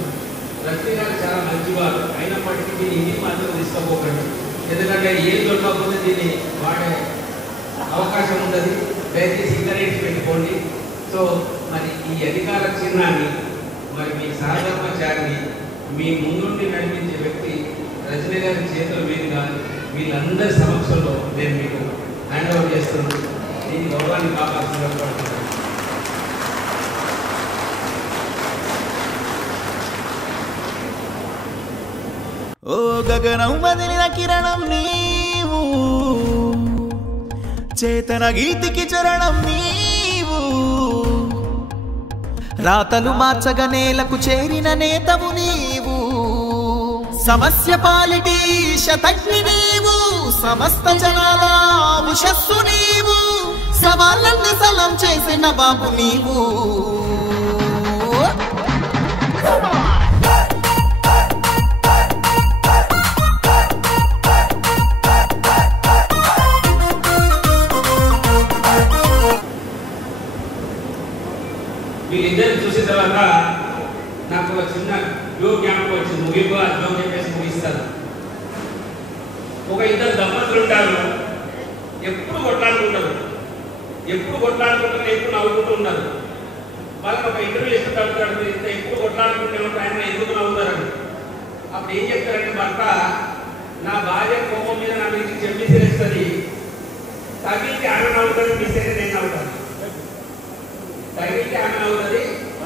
రజనీ గారు చాలా మంచివారు అయినప్పటికీ దీన్ని ఇంటికి మాత్రం తీసుకోపోకండి, ఎందుకంటే ఏం దొరకకపోతే దీన్ని వాడే అవకాశం ఉండదు. దయచేసి సిగరెట్స్ పెట్టుకోండి. సో మరి ఈ అధికార చిహ్నాన్ని మరి మీ సహధర్మచారిని మీ ముందుండి నడిపించే వ్యక్తి రజనీ గారి చేతుల మీదుగా వీళ్ళందరి సమక్షంలో నేను మీకు హ్యాండ్ ఓవర్ చేస్తున్నాను. దీని గౌరవాన్ని కాపాడుతున్నారు. ఓ గగనం వదిలిన కిరణం నీవు, చేతన గీతికి చరణం నీవు, రాతలు మార్చగా నేలకు చేరిన నేతవు నీవు, సమస్య పాలిటీ శతజ్ఞి నీవు, సమస్త జనాల ఉషస్సు నీవు, సవాళ్ళన్ని సలం చేసిన బాబు నీవు. వీళ్ళిద్దరు చూసిన తర్వాత నాకు ఒక చిన్న జోక్ జ్ఞాపకం వచ్చింది. ముగింపు ఆ జోక్ చెప్పేసి ముగిస్తారు. ఒక ఇద్దరు దంపతులు ఉంటారు, ఎప్పుడు కొట్లాడుకుంటారు, ఎప్పుడు నవ్వుకుంటూ ఉన్నారు. వాళ్ళకి ఒక ఇంటర్వ్యూ ఇస్తుంటారు, ఎప్పుడు కొట్లాడుకుంటే ఉంటారు, ఆయన ఎందుకు నవ్వుతారని. అప్పుడు ఏం చెప్తారంటే భర్త, నా భార్య కోపం మీద నా మీద చెప్పేసేస్తుంది, తగిలికి ఆమె నవ్వుతుంది, మిస్ అయితే నేను నవ్వుతాను. తగిలికి ఆమె నవ్వుతుంది,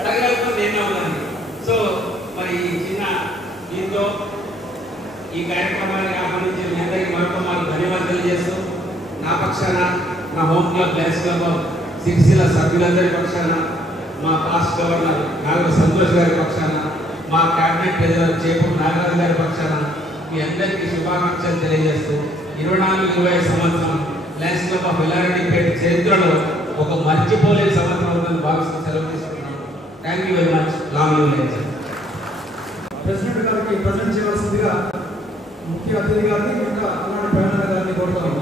తగిలిపోతే నేను నవ్వుతాను. సో మరి చిన్న దీంతో ఈ కార్యక్రమాన్ని ఆహ్వానించి మీ అందరికీ మరొక మాకు ధన్యవాదాలు తెలియజేస్తూ నా పక్షాన, నా home club Lions club Sircilla సభ్యులందరి పక్షాన, మా పాస్ట్ గవర్నర్ నాగ సంతోష్ గారి పక్షాన, మా క్యాబినెట్ ట్రెజరర్ చేపూరు నాగరాజు గారి పక్షాన మీ అందరికీ శుభాకాంక్షలు తెలియజేస్తూ 24-25 సంవత్సరం లయన్స్ క్లబ్ ఆఫ్ ఎల్లారెడ్డిపేట చరిత్రలో ఒక మర్చిపోలేని సంవత్సరం ఉందని భావిస్తూ సెలవు తీసుకుంటున్నాం. Thank you very much. Long live Lions. President గారికి ప్రజెంట్ చేయవలసిందిగా ముఖ్య అతిథి గారిని ఇంకా అలాంటి ప్రయాణ గారిని కోరుతాము.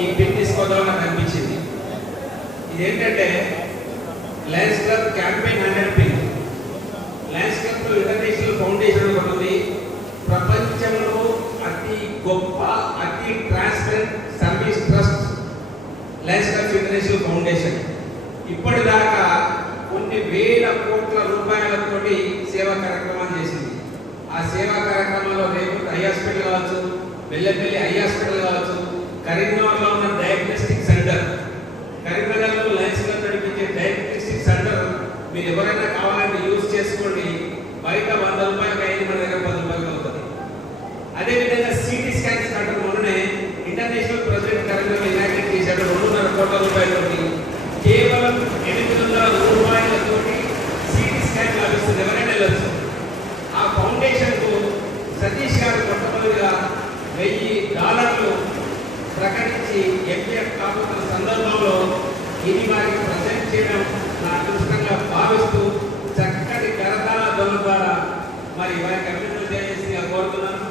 ఈ పిన్ తీసుకోవడం నాకు అనిపించింది. ఇదేంటంటే Lions club campaign 100 pin. Lions club international foundation ఒకటి ఉంది. ప్రపంచంలో అతి గొప్ప, అతి transparent service trust Lions club international foundation. ఇప్పటిదాకా కొన్ని వేల కోట్ల రూపాయలతోటి సేవా కార్యక్రమాలు చేసింది. ఆ సేవా కార్యక్రమంలో రేపు ఐ హాస్పిటల్ కావచ్చు, వెల్లపల్లి ఐ హాస్పిటల్ కావచ్చు, కరీంనగర్లో ఉన్న డయాగ్నోస్టిక్ సెంటర్, కరీంనగర్లో లయన్స్ క్లబ్ నడిపించే డయాగ్నోస్టిక్ సెంటర్ మీరు ఎవరైనా కావాలంటే యూజ్ చేసుకోండి. బయట 100 రూపాయలకి అయింది, మన దగ్గర 10 రూపాయలకి అవుతుంది. అదేవిధంగా సిటీ స్కాన్ సెంటర్ మొన్ననే ఇంటర్నేషనల్ ప్రెసిడెంట్ కరీంనగర్ ఇనాగ్రేట్ చేశాడు. 2.5 కోట్ల రూపాయలతోటి కేవలం 800 రూపాయలతోటి సిటీ స్కాన్ లభిస్తుంది. ఎవరైనా వెళ్ళచ్చు. ఆ ఫౌండేషన్ ఐపీఎఫ్ కాబోతున్న సందర్భంలో ఇది వారికి ప్రజెంట్ చేయడం నా అదృష్టంగా భావిస్తూ చక్కటి కరతాళ ధ్వనుల ద్వారా మరి వారికి అభివృద్ధి చేసి కోరుతున్నాను.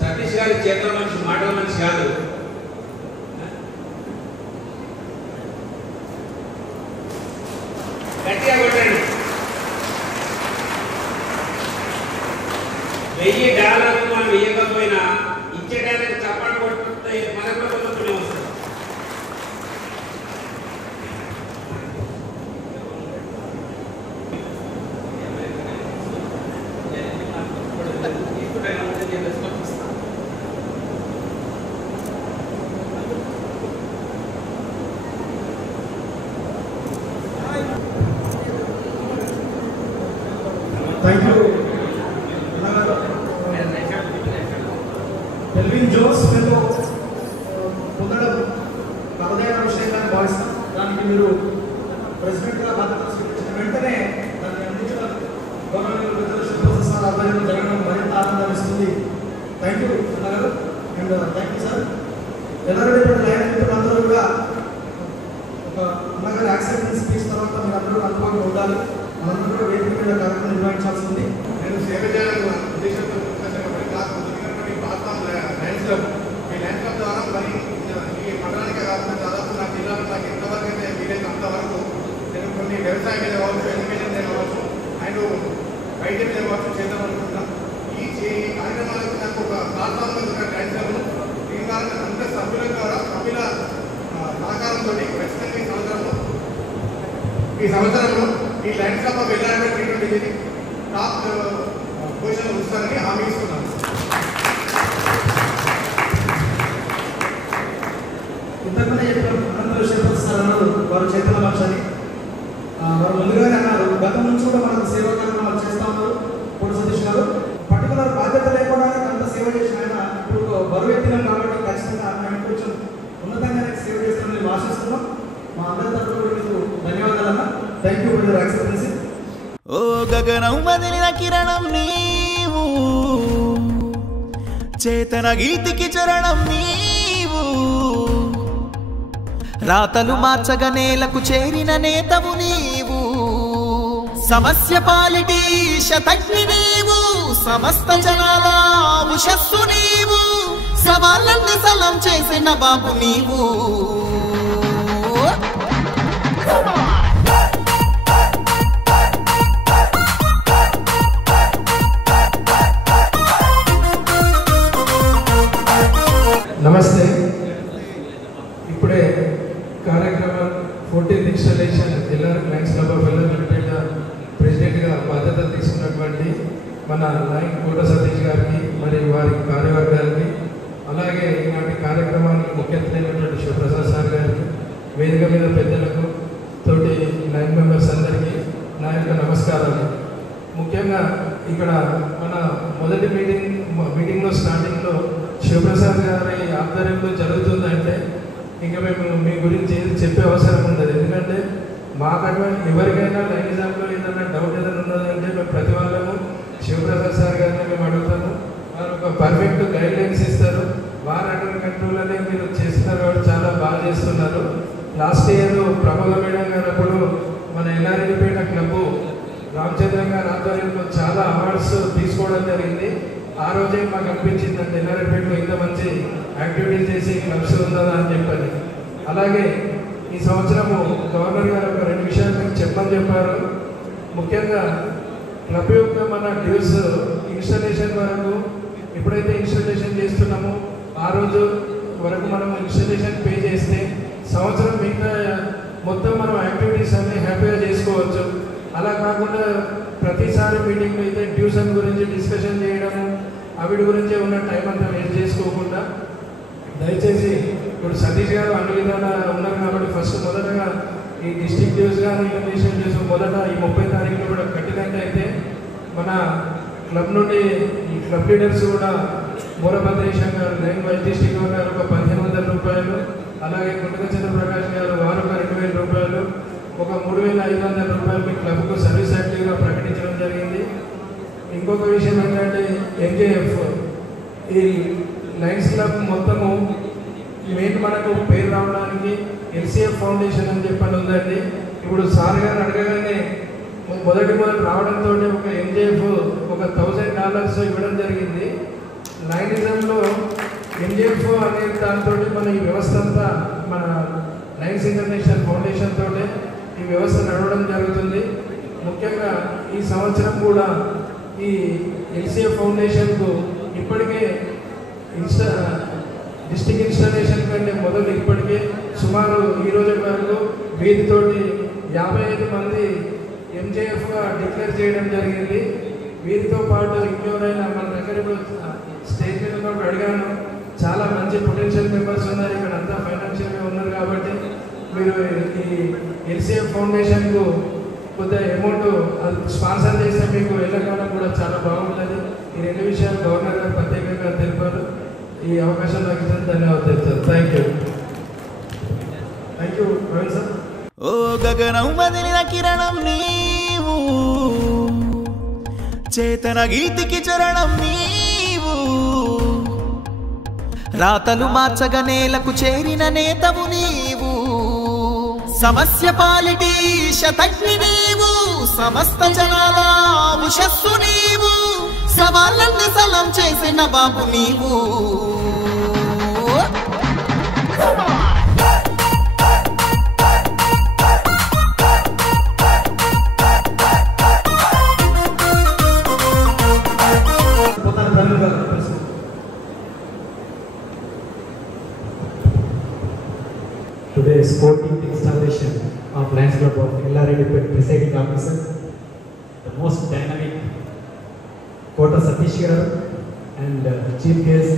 సతీష్ గారి చేతుల మనిషి మాటల మనిషి కాదు. గట్టిగా కొట్టండి. $1000 మనం వేయకపోయినా ఇచ్చేటానికి చప్పట్లు కొట్టుకుంటే మనకు కూడా పుణ్యం వస్తుంది. Thank you. ఎల్విన్ జోన్స్ మేము పొందడం తమదైన విషయంగా భావిస్తాం. దానికి మీరు ప్రెసిడెంట్గా బాధ్యతలు స్వీకరించిన వెంటనే దాన్ని అందించిన గవర్నమెంట్ ప్రజల ఆధ్వర్యంలో జరగడం మరింత ఆనందాన్ని ఇస్తుంది. థ్యాంక్ యూ అన్నగారు and thank you sir. Yellareddypet line మిత్రులందరూ కూడా ఒక అన్నగారి యాక్సెప్టెన్స్ స్పీచ్ తర్వాత మీరు అందరూ అందుబాటులో ఉండాలి. మనందరూ కూడా వేదిక మీద కార్యక్రమం నిర్వహించాల్సి ఉంది. నేను సేవ చేయాలని ఉద్దేశంతో ఈ లైన్స్ క్లబ్ ద్వారా మరి ఈ మండలానికి కాకుండా దాదాపు నా జిల్లాలో నాకు ఎంతవరకు అయితే వీలైతే అంతవరకు నేను కొన్ని వ్యవసాయం మీద కావచ్చు, ఎడ్యుకేషన్ మీద కావచ్చు అండ్ వైద్యం మీద కావచ్చు చేద్దాం అనుకుంటున్నాం. ఈ కార్యక్రమాలకు నాకు ఒక ప్లాట్ఫామ్ మీద లైన్స్ క్లబ్ను దీని ద్వారా అందరి సభ్యుల ద్వారా సభ్యుల సహకారంతో ఖచ్చితంగా ఈ సంవత్సరంలో ఈ లైన్స్ క్లబ్ వెళ్ళాలంటే టాప్ పొజిషన్లో ఉంచుతారని హామీ ఇస్తున్నాను. ఇంతకుముందే చెప్పారు అనంతరం శేఖర్ అన్నారు వారు చైతన్య భాషని వారు ముందుగానే అన్నారు. గతం నుంచి కూడా మనకు సేవా కార్యక్రమాలు చేస్తా ఉన్నారు. పొడి సతీష్ గారు పర్టికులర్ బాధ్యత లేకుండా అంత సేవ చేసిన ఆయన ఇప్పుడు బరువు ఎత్తినాం కాబట్టి ఖచ్చితంగా ఆయన కొంచెం ఉన్నతంగా సేవ చేస్తామని మేము ఆశిస్తున్నాం. మా అందరి తరఫున కూడా మీకు ధన్యవాదాలు అన్న. Thank you for your acceptancy. ఓ గగనం వదిలిన కిరణం నీవు, చేతన గీతికి చరణం నీవు, రాతలు మార్చగ నేలకు చేరిన నేతవు నీవు, సమస్య పాలిటి శతజ్ఞి నీవు, సమస్త జనాల ఉషస్సు నీవు, సవాళ్ళన్ని సలం చేసిన బాబు నీవు. నమస్తే. ఇప్పుడే కార్యక్రమం 14th installation LR lines club of Yellareddypet ప్రెసిడెంట్గా బాధ్యతలు తీసుకున్నటువంటి మన లైన్ కోట సతీష్ గారికి మరియు వారి కార్యవర్గానికి, అలాగే ఈనాటి కార్యక్రమానికి ముఖ్య అతిథి శివప్రసాద్ సార్ గారికి, వేదిక మీద పెద్దలకు, తోటి లైన్ మెంబర్స్ అందరికీ నా యొక్క నమస్కారాలు. ముఖ్యంగా ఇక్కడ మన మొదటి మీటింగ్లో స్టార్టింగ్లో శివప్రసాద్ గారి ఆధ్వర్యంలో జరుగుతుందంటే ఇంకా మేము మీ గురించి చెప్పే అవసరం ఉండదు. ఎందుకంటే మాకు ఎవరికైనా లైన్ ఎగ్జామ్లో ఏదైనా డౌట్ ఏదైనా ఉన్నదంటే మేము ప్రతి వాళ్ళము శివప్రసాద్ సార్ గారిని మేము అడుగుతాము. వారు ఒక పర్ఫెక్ట్ గైడ్లైన్స్ ఇస్తారు. వారు అండర్ కంట్రోల్లోనే మీరు చేస్తున్నారు కాబట్టి చాలా బాగా చేస్తున్నారు. లాస్ట్ ఇయర్ ప్రమోద మేడం గారు అప్పుడు మన ఎల్లారెడ్డిపేట క్లబ్ రామచంద్ర గారి ఆధ్వర్యంలో చాలా అవార్డ్స్ తీసుకోవడం జరిగింది. ఆ రోజే మాకు అనిపించింది అంటే ఎల్లారెడ్డిపేటలో ఇంత మంచి యాక్టివిటీస్ చేసి క్లబ్స్ ఉందా అని చెప్పని. అలాగే ఈ సంవత్సరము గవర్నర్ గారు ఒక 2 విషయాలు మీకు చెప్పారు. ముఖ్యంగా క్లబ్ యొక్క మన డ్యూస్ ఇన్స్టాలేషన్ వరకు ఎప్పుడైతే ఇన్స్టాలేషన్ చేస్తున్నామో ఆ రోజు వరకు మనం ఇన్స్టాలేషన్ పే చేస్తే సంవత్సరం మిగతా మొత్తం మనం యాక్టివిటీస్ అన్ని హ్యాపీగా చేసుకోవచ్చు. అలా కాకుండా ప్రతిసారి మీటింగ్లో అయితే ట్యూషన్ గురించి డిస్కషన్ చేయడము, వీటి గురించి ఉన్న టైం అంతా వేస్ట్ చేసుకోకుండా దయచేసి ఇప్పుడు సతీష్ గారు అన్ని విధాలా ఉన్నారు కాబట్టి ఫస్ట్ మొదటగా ఈ డిస్ట్రిక్ట్ డ్యూస్ కానీ ఇంటర్నేషనల్ డ్యూస్ మొదట ఈ 30 తారీఖులో కూడా కట్టినట్టయితే మన క్లబ్ నుండి ఈ క్లబ్ లీడర్స్ కూడా మూలభద్రేశం గారు లైన్ వైస్ డిస్ట్రిక్ట్ గారు ఒక 1500 రూపాయలు, అలాగే గుండక చంద్రప్రకాష్ గారు వారు ఒక 2000 రూపాయలు, ఒక 3500 రూపాయలు మీ క్లబ్కు సర్వీస్ యాక్టివ్గా ప్రకటించడం జరిగింది. ఇంకొక విషయం ఏంటంటే ఎంజేఎఫ్ ఈ లయన్స్ క్లబ్ మొత్తము మెయిన్ మనకు పేరు రావడానికి ఎల్సీఎఫ్ ఫౌండేషన్ అని చెప్పని ఉందండి. ఇప్పుడు సార్ గారు అడగగానే మొదటి రావడంతో ఒక ఎంజేఎఫ్ ఒక $1000 ఇవ్వడం జరిగింది. లయనిజంలో ఎంజేఎఫ్ అనే దాంతో మన ఈ వ్యవస్థ అంతా మన లయన్స్ ఇంటర్నేషనల్ ఫౌండేషన్ తోటే ఈ వ్యవస్థ నడవడం జరుగుతుంది. ముఖ్యంగా ఈ సంవత్సరం కూడా ఈ ఎల్సీఎఫ్ ఫౌండేషన్కు ఇప్పటికే డిస్ట్రిక్ట్ ఇన్స్టాలేషన్ కంటే మొదలు ఇప్పటికే సుమారు ఈ రోజు వరకు వీరితోటి 55 మంది ఎంజేఎఫ్గా డిక్లేర్ చేయడం జరిగింది. వీరితో పాటు ఇంకెవరైనా మన దగ్గర ఇప్పుడు స్టేజ్ మీద కూడా అడిగాను, చాలా మంచి పొటెన్షియల్ మెంబర్స్ ఉన్నారు ఇక్కడ, అంతా ఫైనాన్షియల్గా ఉన్నారు. కాబట్టి మీరు ఈ ఎల్సీఎఫ్ ఫౌండేషన్కు కొద్దిగా అమౌంట్ స్పాన్సర్ చేస్తే మీకు వెళ్ళకాలం కూడా చాలా బాగుంటుంది. ఈ 2 విషయాలు గవర్నర్ గారు ప్రత్యేకంగా తెలిపారు. ఈ అవకాశం నాకు ఇచ్చిన ధన్యవాదాలు sir. Thank you Praveen sir. ఓ గగనం వదిలిన కిరణం నీవు, చేతన గీతికి చరణం నీవు, రాతలు మార్చగ నేలకు చేరిన నేతవు నీవు, సమస్య పాలిటి శతజ్ఞి నీవు, సమస్త జనాల ఉషస్సు నీవు, సవాళ్ళన్ని సలం చేసిన బాబు నీవు. Today's 14th installation of Lions Club of Ellareddy presiding officer, the most dynamic Kota Satish garu, and chief guest,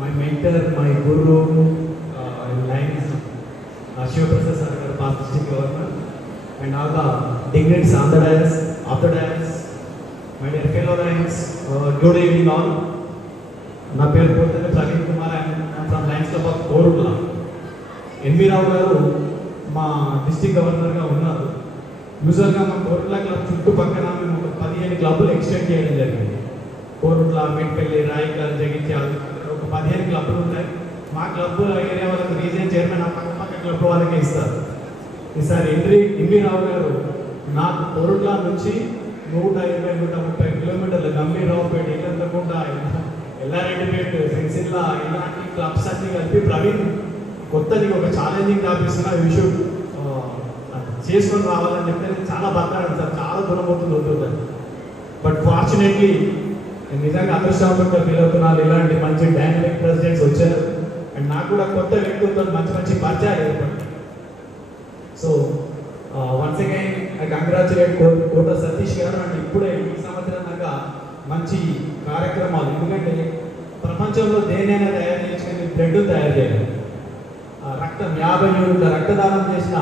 my mentor, my guru, Lions Shiva Prasad sir, our past district governor, and all the dignitaries on the dais, off the dais, my dear fellow Lions, good evening all. నా పేరు Potana Praveen Kumar, I'm from Lions Club of Korutla. NV Rao garu మా district గవర్నర్గా ఉన్నారు. యూజువల్గా మా Korutla club చుట్టుపక్కల మేము ఒక 15 క్లబ్బులు ఎక్స్టెండ్ చేయడం జరిగింది. కోరుట్ల, మెట్పల్లి, రాయకల్, జగిత్యాల ఒక 15 క్లబ్బులు ఉన్నాయి. మా క్లబ్ ఏరియా వాళ్ళకి రీజియన్ చైర్మన్ ఆ పక్క క్లబ్ వాళ్ళకే ఇస్తారు. ఈసారి ఎన్వి రావు గారు నాకు కోరుట్ల నుంచి 120-130 కిలోమీటర్లు గంభీరావుపేట, ఇల్లంతకుండా, ఎల్లారెడ్డిపేట, సిరిసిల్ల ఇలాంటి క్లబ్స్ అన్ని కలిపి ప్రవీణ్ కొత్తది ఒక ఛాలెంజింగ్ ఆఫీసుగా విషయం చేసుకొని రావాలని చెప్తే చాలా బతకాడు సార్, చాలా దూరం అవుతుంది అవుతుందని. బట్ ఫార్చునేట్లీ నేను నిజంగా అదృష్టవంతంగా ఫీల్ అవుతున్నాను. ఇలాంటి మంచి డైనమిక్ ప్రెసిడెంట్స్ వచ్చారు అండ్ నాకు కూడా కొత్త వ్యక్తులతో మంచి మంచి పరిచయాలు ఏర్పడ్డాయి. So once again I congratulate Kota Satish garu. And ఇప్పుడే ఈ సంవత్సరం దాకా మంచి కార్యక్రమాలు, ఎందుకంటే ప్రపంచంలో దేనైనా తయారు చేసుకుని బ్లడ్ తయారు చేయాలి. రక్తం 50 యూనిట్ల రక్తదానం చేసిన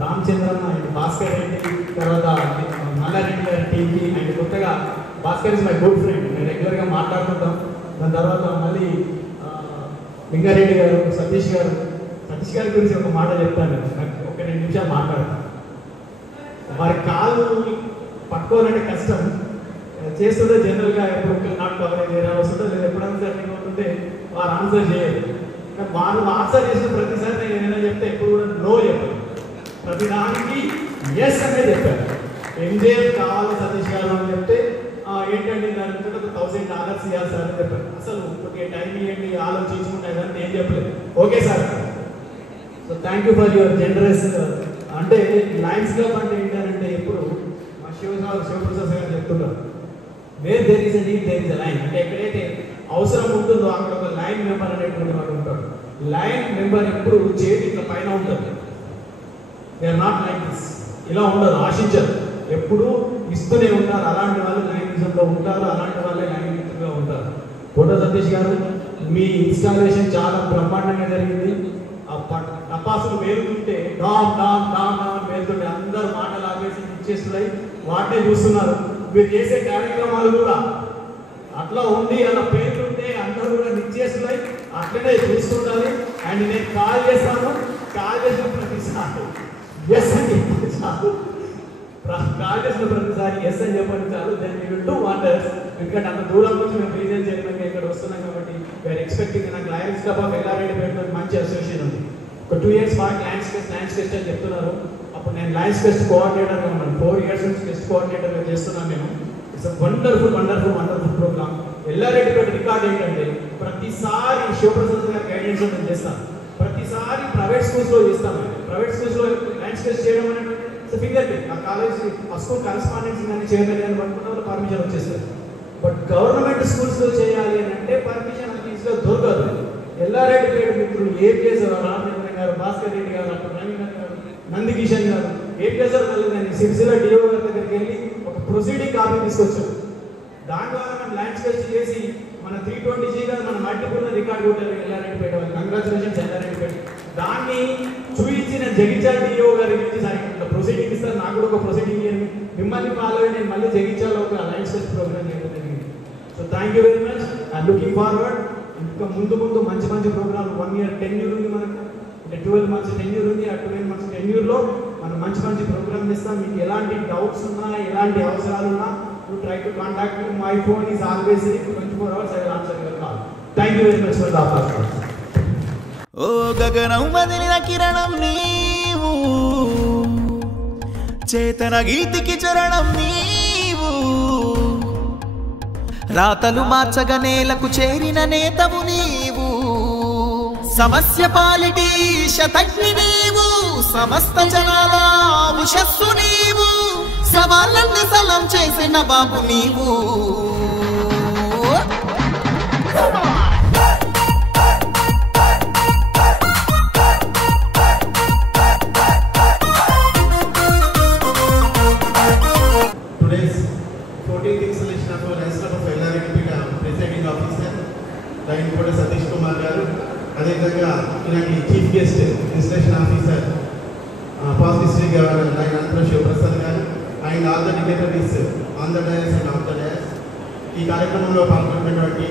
రామచంద్రన్న అండ్ భాస్కర్ రెడ్డి, తర్వాత మల్లారెడ్డి గారి టీంకి, అండ్ కొత్తగా Bhaskar is my good friend, మేము రెగ్యులర్గా మాట్లాడుతుంటాం. దాని తర్వాత మళ్ళీ లింగారెడ్డి గారు, సతీష్ గారి గురించి ఒక మాట చెప్తాను, నాకు ఒక 2 నిమిషాలు మాట్లాడతాను. వారి కాళ్ళు పట్టుకోవాలంటే కష్టం, చేస్తుంటే జనరల్గా ఎప్పుడు నాట్ కవరేజ్ ఏరియా వస్తుందో లేదా ఎప్పుడైనా సరే ఉంటుంటే వారు ఆన్సర్ చేయరు. వాళ్ళు ఆన్సర్ చేసిన ప్రతిసారి నేను ఏదైనా చెప్తే ఎప్పుడు కూడా నో చెప్పాను, ప్రతిదానికి ఎస్ అనేది చెప్పాను. ఎంజేఎఫ్ కావాలి సతీష్ గారు అని చెప్తే ఏంటంటే దాని ఒక $1000 ఇవ్వాలి సార్ అని చెప్పాను. అసలు ఓకే టైం ఇవ్వండి ఆలోచించుకుంటే కానీ నేను చెప్పలేదు. Okay sir, so thank you for your generous. అంటే లయన్స్ క్లబ్ అంటే ఏంటంటే ఎప్పుడు మా శివప్రసాద్ గారు చెప్తున్నారు, where there is a need there is a line. అంటే ఎక్కడైతే అవసరం ఉంటుందో అక్కడ ఒక లైన్ మెంబర్ అనేటువంటి వాడు ఉంటాడు. లైన్ మెంబర్ ఎప్పుడు చేతి ఇట్లా పైన ఉంటుంది. They are not like this, ఇలా ఉండదు, ఆశించరు, ఎప్పుడు ఇస్తూనే ఉంటారు. అలాంటి వాళ్ళు లైనిజంలో ఉంటారు, అలాంటి వాళ్ళే లైన్ మిత్రులుగా ఉంటారు. కోట సతీష్ గారు, మీ ఇన్స్టాలేషన్ చాలా బ్రహ్మాండంగా జరిగింది. ఆ టపాసులు వేరుతుంటే డామ్ డామ్ డామ్ డామ్ వేరుతుంటే అందరూ మాటలు ఆపేసి ఇచ్చేస్తున్నాయి, వాటినే చూస్తున్నారు. మీరు చేసే కార్యక్రమాలు కూడా అట్లా ఉండి అలా పేరుంటే అందరూ కూడా నిచ్చేస్తున్నాయి, అట్లనే చూస్తుండాలి. అండ్ నేను కాల్ చేస్తాను, కాల్ చేసిన ప్రతిసారి ఎస్ అని చాలు. కాల్ చేసిన ప్రతిసారి ఎస్ అని చెప్పండి చాలు, then we will do wonders. ఎందుకంటే అంత దూరం నుంచి మేము రీజన్ చేయడానికి ఇక్కడ వస్తున్నాం కాబట్టి వీఆర్ ఎక్స్పెక్టింగ్. నాకు లయన్స్ క్లబ్ ఆఫ్ ఎల్లారెడ్డిపేటలో మంచి అసోసియేషన్ ఉంది. ఒక 2 years బాగా లయన్స్ ఫెస్ట్ అని చెప్తున్నారు. అప్పుడు నేను లయన్స్ ఫెస్ట్ కోఆర్డినేటర్గా ఉన్నాను. 4 years నుంచి ఫెస్ట్ కోఆర్డినేటర్గా చేస్తున్నాను నేను. It's wonderful program. Yellareddypet record ఏంటంటే ప్రతిసారి శివప్రసాద్ గారి గైడెన్స్ నేను చేస్తాను. ప్రతిసారి ప్రైవేట్ స్కూల్స్లో చేస్తాను. ప్రైవేట్ స్కూల్స్లో లయన్స్ ఫెస్ట్ చేయడం అనేది ఫింగర్ టిప్. ఆ కాలేజ్ ఆ స్కూల్ కరెస్పాండెన్స్ కానీ చైర్మన్ కానీ పట్టుకున్న వాళ్ళు పర్మిషన్ వచ్చేస్తారు. బట్ గవర్నమెంట్ స్కూల్స్లో చేయాలి అని అంటే పర్మిషన్ అంత ఈజీగా దొరకదు. ఎల్లారెడ్డిపేట మిత్రులు ఏపీఎస్ రామచంద్ర గారు, భాస్కర్ రెడ్డి గారు, డాక్టర్ రవీంద్ర గారు, నందికిషన్ గారు, ఏపీఎస్ నేను సిరిసిల్ల డిఓ గారి దగ్గరికి వెళ్ళి ఒక ప్రొసీడింగ్ కాపీ తీసుకొచ్చాను. దాని ద్వారా మనం ల్యాండ్ టెస్ట్ చేసి మన 320G గారు మన మల్టిపుల్ రికార్డ్ కొట్టారు ఎల్లారెడ్డిపేట. కంగ్రాచులేషన్స్ ఎల్లారెడ్డిపేట. దాన్ని చూపించిన జగిత్యాల డిఓ గారి గురించి సరే ప్రొసీడింగ్ ఇస్తారు, నాకు కూడా ఒక ప్రొసీడింగ్ ఇవ్వండి, మిమ్మల్ని ఫాలో అయ్యి నేను మళ్ళీ జగిత్యాల ఒక లైన్స్ టెస్ట్ ప్రోగ్రామ్ చేయడం జరిగింది. So thank you very much. I'm looking forward. ఇంకా ముందు మంచి ప్రోగ్రామ్. 1 year టెన్యూర్ ఉంది మనకు, అంటే 12 months టెన్యూర్ ఉంది. ఆ 12 months టెన్యూర్లో మనం మంచి ప్రోగ్రామ్ ఇస్తాం. మీకు ఎలాంటి డౌట్స్ ఉన్నా, ఎలాంటి అవసరాలు ఉన్నా, you try to contact me. My phone is always 24 hours. I will answer your call. Thank you very much for the opportunity. ఓ గగనం వదిలిన కిరణం నీవు, చేతన గీతికి చరణం నీవు, రాతలు మార్చగ నేలకు చేరిన నేతవు నీవు, సమస్య పాలిటి శతజ్ఞి నీవు, సమస్త జనాల ఉషస్సు నీవు, సవాళ్ళన్ని సలం చేసిన బాబు నీవు. Today's 14th installation of Lions Club of Ellaredipeta presiding officer Rainpota Satish Kumar garu, అదేవిధంగా ఇలాంటి chief guest installation officer past district governor lion Shivaprasad garu and all the dignitaries on the dais and off the dais. ఈ కార్యక్రమంలో పాల్గొన్నటువంటి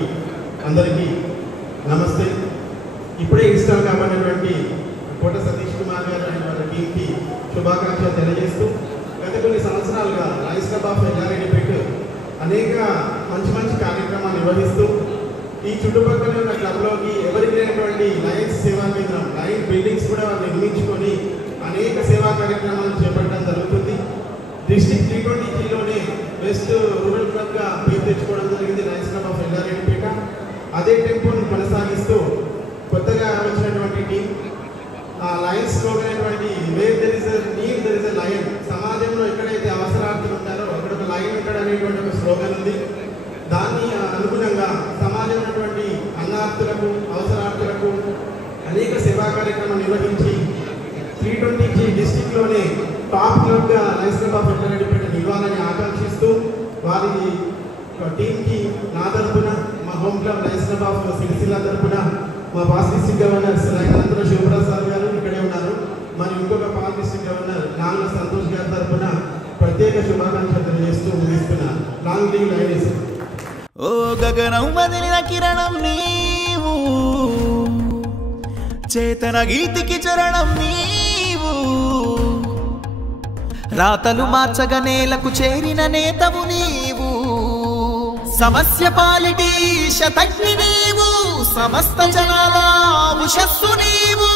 అందరికీ నమస్తే. ఇప్పుడే install కాబడినటువంటి Kota Satish Kumar garu and వాళ్ళ టీంకి శుభాకాంక్షలు తెలియజేస్తూ, గత కొన్ని సంవత్సరాలుగా లయన్స్ క్లబ్ ఆఫ్ ఎల్లారెడ్డిపేట అనేక మంచి కార్యక్రమాలు నిర్వహిస్తూ ఈ చుట్టుపక్కల ఉన్న క్లబ్లోకి ఎవరికి లేనటువంటి లయన్స్ సేవా కేంద్రం, లయన్ బిల్డింగ్స్ కూడా నిర్మించుకొని అనేక సేవా కార్యక్రమాలు చేపట్టడం జరుగుతుంది. డిస్ట్రిక్ట్ 320Gలోనే బెస్ట్ రూరల్ క్లబ్గా పేరు తెచ్చుకోవడం జరిగింది లయన్స్ క్లబ్ ఆఫ్ ఎల్లారెడ్డిపేట. అదే టెంపోను కొనసాగిస్తూ కొత్తగా వచ్చినటువంటి team Lions slogan where there is a need there is a lion. సమాజంలో ఎక్కడైతే అవసరార్థులు ఉంటారో అక్కడ ఒక లయన్ ఉంటాడు అనేటువంటి ఒక స్లోగన్ ఉంది. దాన్ని అనుగుణంగా సమాజంలో ఉన్నటువంటి అన్నార్థులకు, అవసరార్థులకు అనేక సేవా కార్యక్రమాలు నిర్వహించి 320G డిస్ట్రిక్ట్లోనే టాప్ క్లబ్గా లయన్స్ క్లబ్ ఆఫ్ ఎల్లారెడ్డిపేట నిలవాలని ఆకాంక్షిస్తూ వారి టీంకి నా తరఫున, మా home club Lions club of Sircilla తరఫున మా past district governor lion Shivaprasad garu ఇక్కడే ఉన్నారు, మరి ఇంకొక past district governor Nangla Santosh గారి తరఫున ప్రత్యేక శుభాకాంక్షలు తెలియజేస్తూ ముగిస్తున్నాను. Long leave Lions. ఓ గగనం వదిలిన కిరణం నీవు, చేతన గీతికి చరణం నీవు, రాతలు మార్చగ నేలకు చేరిన నేతవు నీవు, సమస్య పాలిటి శతజ్ఞి నీవు, సమస్త జనాల ఉషస్సు నీవు,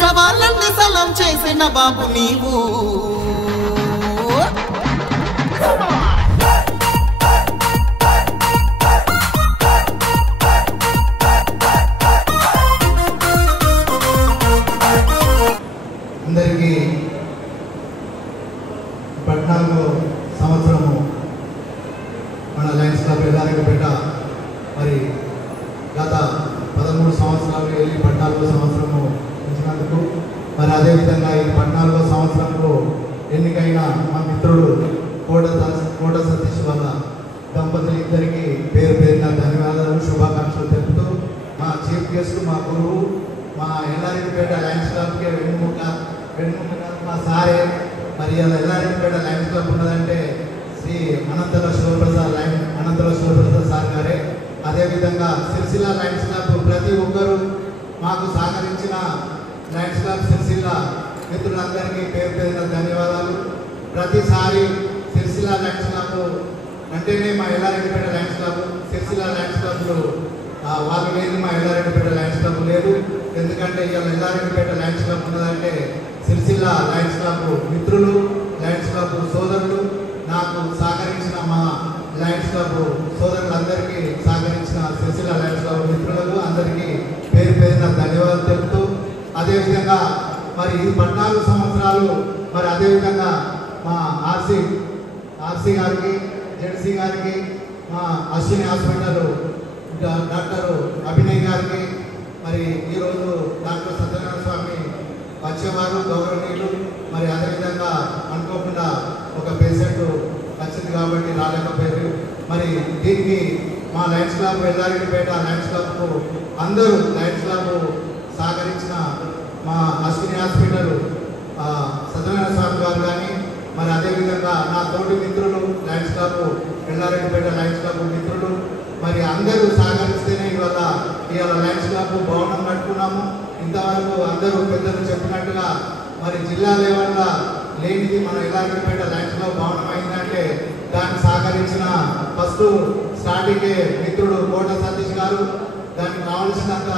సవాళ్ళన్ని సలం చేసిన బాబు నీవు. అందరికీ 14వ సంవత్సరము మన లయన్స్ క్లబ్ ఎల్లారెడ్డిపేట మరి గత 13 సంవత్సరాలు వెళ్ళి 14వ సంవత్సరము ఉంచినందుకు, మరి అదేవిధంగా ఈ 14వ సంవత్సరంలో ఎన్నికైన మా మిత్రుడు కోట సతీష్ వాళ్ళ దంపతులు ఇద్దరికి పేరున ధన్యవాదాలు, శుభాకాంక్షలు తెలుపుతూ, మా చీఫ్ గెస్ట్, మా గురువు, మా ఎల్లారెడ్డిపేట లయన్స్ క్లబ్కి వెన్నుముక మా సారే. మరి అలా ఎల్లారెడ్డిపేట లయన్స్ క్లబ్ ఉన్నదంటే శ్రీ అనంతరావు శివప్రసాద్ సార్ గారే. అదేవిధంగా సిరిసిల్ల లయన్స్ క్లబ్ ప్రతి ఒక్కరూ మాకు సహకరించిన లయన్స్ క్లబ్ సిరిసిల్ల మిత్రులందరికీ పేరున ధన్యవాదాలు. ప్రతిసారి సిరిసిల్ల లయన్స్ క్లబ్ అంటేనే మా Yellareddypet Lions club, Sircilla Lions క్లబ్లు వాళ్ళు లేదు, మా ఎల్లారెడ్డిపేట లయన్స్ క్లబ్ లేదు. ఎందుకంటే ఇవాళ ఎల్లారెడ్డిపేట లయన్స్ క్లబ్ ఉన్నదంటే సిరిసిల్ల లయన్స్ క్లబ్ మిత్రులు, లయన్స్ క్లబ్ సోదరులు, నాకు సహకరించిన మా లయన్స్ క్లబ్ సోదరులందరికీ, సహకరించిన సిరిసిల్ల లయన్స్ క్లబ్ మిత్రులకు అందరికీ పేరు పేరున ధన్యవాదాలు తెలుపుతూ, అదేవిధంగా మరి ఈ 14 సంవత్సరాలు మరి అదేవిధంగా మా ఆర్సీ గారికి, జెడ్సీ గారికి, మా అశ్విని హాస్పిటల్ డాక్టర్ అభినయ్ గారికి, మరి ఈరోజు డాక్టర్ సత్యనారాయణ స్వామి వచ్చేవారు గౌరవనీయులు. మరి అదేవిధంగా అనుకోకుండా ఒక పేషెంట్ వచ్చింది కాబట్టి రాలేకపోయారు. మరి దీనికి మా లయన్స్ క్లబ్ ఎల్లారెడ్డిపేట లయన్స్ క్లబ్కు అందరూ లయన్స్ క్లబ్ సహకరించిన మా అశ్విని హాస్పిటల్ సత్యనారాయణ స్వామి గారు కానీ, మరి అదేవిధంగా నా తోటి మిత్రులు Lions club Yellareddypet Lions club మిత్రులు, మరి అందరూ సహకరిస్తేనే ఇవాళ లయన్స్ క్లబ్ భవనం కట్టుకున్నాము. ఇంతవరకు అందరూ పెద్దలు చెప్పినట్టుగా మరి జిల్లా లెవెల్లో లేనిది మన ఎల్లారెడ్డిపేట లయన్స్ క్లబ్ భవనం అయిందంటే దాన్ని సహకరించిన ఫస్ట్ స్టార్టింగే మిత్రుడు కోట సతీష్ గారు. దానికి కావలసినంత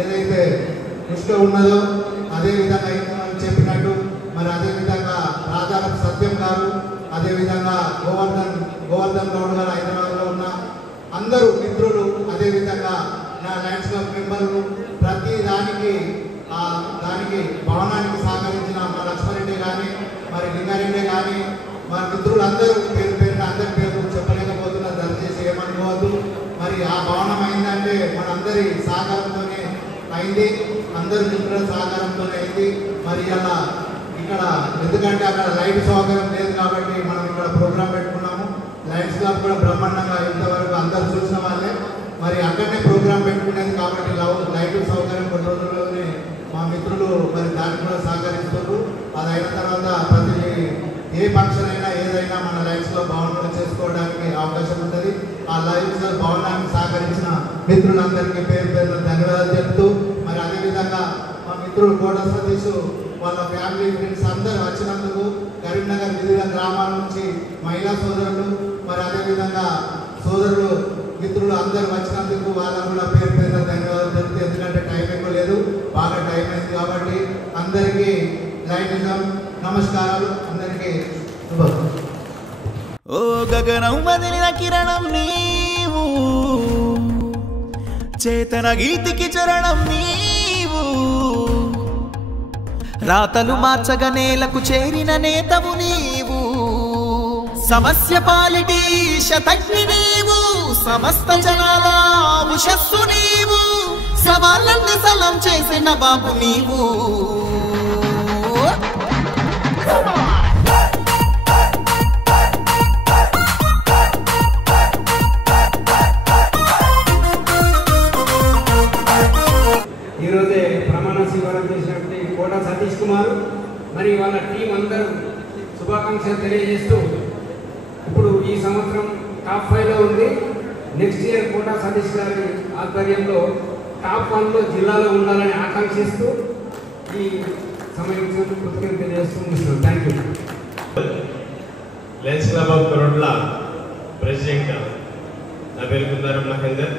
ఏదైతే కృషి ఉన్నదో అదేవిధంగా చెప్పినట్టు మరి అదేవిధంగా రాజారాం సత్యం గారు, అదేవిధంగా గోవర్ధన్ గౌడ్ గారు హైదరాబాద్లో ఉన్న అందరూ మిత్రులు, అదేవిధంగా నా లయన్స్ క్లబ్ మెంబర్లు ప్రతి దానికి భవనానికి సహకరించిన మా లక్ష్మారెడ్డి కానీ, మరి లింగారెడ్డి కానీ, మా మిత్రులందరూ పేరు పేరున అందరి పేరు చెప్పలేకపోతున్నారు, దయచేసి ఏమనుకోవద్దు. మరి ఆ భవనం అయిందంటే మనందరి సహకారంతోనే అయింది, అందరి మిత్రుల సహకారంతోనే అయింది. మరి అలా ఇక్కడ ఎందుకంటే అక్కడ లైట్ సౌకర్యం లేదు కాబట్టి మనం ఇక్కడ ప్రోగ్రాం పెట్టుకున్నాము. లయన్స్ క్లబ్ కూడా బ్రహ్మాండంగా ఇంతవరకు అందరూ చూసిన వాళ్ళే. మరి అక్కడనే ప్రోగ్రాం పెట్టుకునేది కాబట్టి లైట్ సౌకర్యం కొన్ని రోజుల్లోనే మా మిత్రులు మరి దానికి కూడా సహకరిస్తున్నారు. అది అయిన తర్వాత ప్రతి ఏ ఫంక్షన్ అయినా ఏదైనా మన లయన్స్ క్లబ్ భవనంలో చేసుకోవడానికి అవకాశం ఉంటుంది. ఆ లయన్స్ క్లబ్ భవనానికి సహకరించిన మిత్రులందరికీ పేరు పేరున ధన్యవాదాలు చెప్తూ, మరి అదేవిధంగా మా మిత్రుడు కోట సతీష్ వాళ్ళ ఫ్యామిలీ ఫ్రెండ్స్ అందరూ వచ్చినందుకు, కరీంనగర్ వివిధ గ్రామాల నుంచి మహిళా సోదరులు, మరి అదేవిధంగా సోదరులు మిత్రులు అందరూ వచ్చినందుకు వాళ్ళకు కూడా పేరు పేరున ధన్యవాదాలు తెలుపుతూ, ఎందుకంటే టైం ఎక్కువ లేదు, బాగా టైం అయింది కాబట్టి అందరికీ లైనిజం నమస్కారాలు, అందరికీ శుభం. ఓ గగనం వదిలిన కిరణం నీవు, చేతన గీతికి చరణం నీవు, రాతలు మార్చగా నేలకు చేరిన నేతవు నీవు, సమస్య పాలిటి శతజ్ఞి నీవు, సమస్త జనాల ఉషస్సు నీవు, సవాళ్ళన్ని సలం చేసిన బాబు నీవు. ఈరోజే ప్రమాణ స్వీకారం చేసినటువంటి కోట సతీష్ కుమార్ మరి వాళ్ళ టీం అందరూ శుభాకాంక్షలు తెలియజేస్తూ, ఇప్పుడు ఈ సంవత్సరం టాప్ 5లో ఉంది. నెక్స్ట్ ఇయర్ కోట సతీష్ గారి ఆధ్వర్యంలో టాప్ 1లో జిల్లాలో ఉండాలని ఆకాంక్షిస్తూ ఈ సమయం కృతజ్ఞతలు తెలియజేస్తున్నాం. Thank you. Lions club of Korutla president నా పేరు Kundaram Mahender.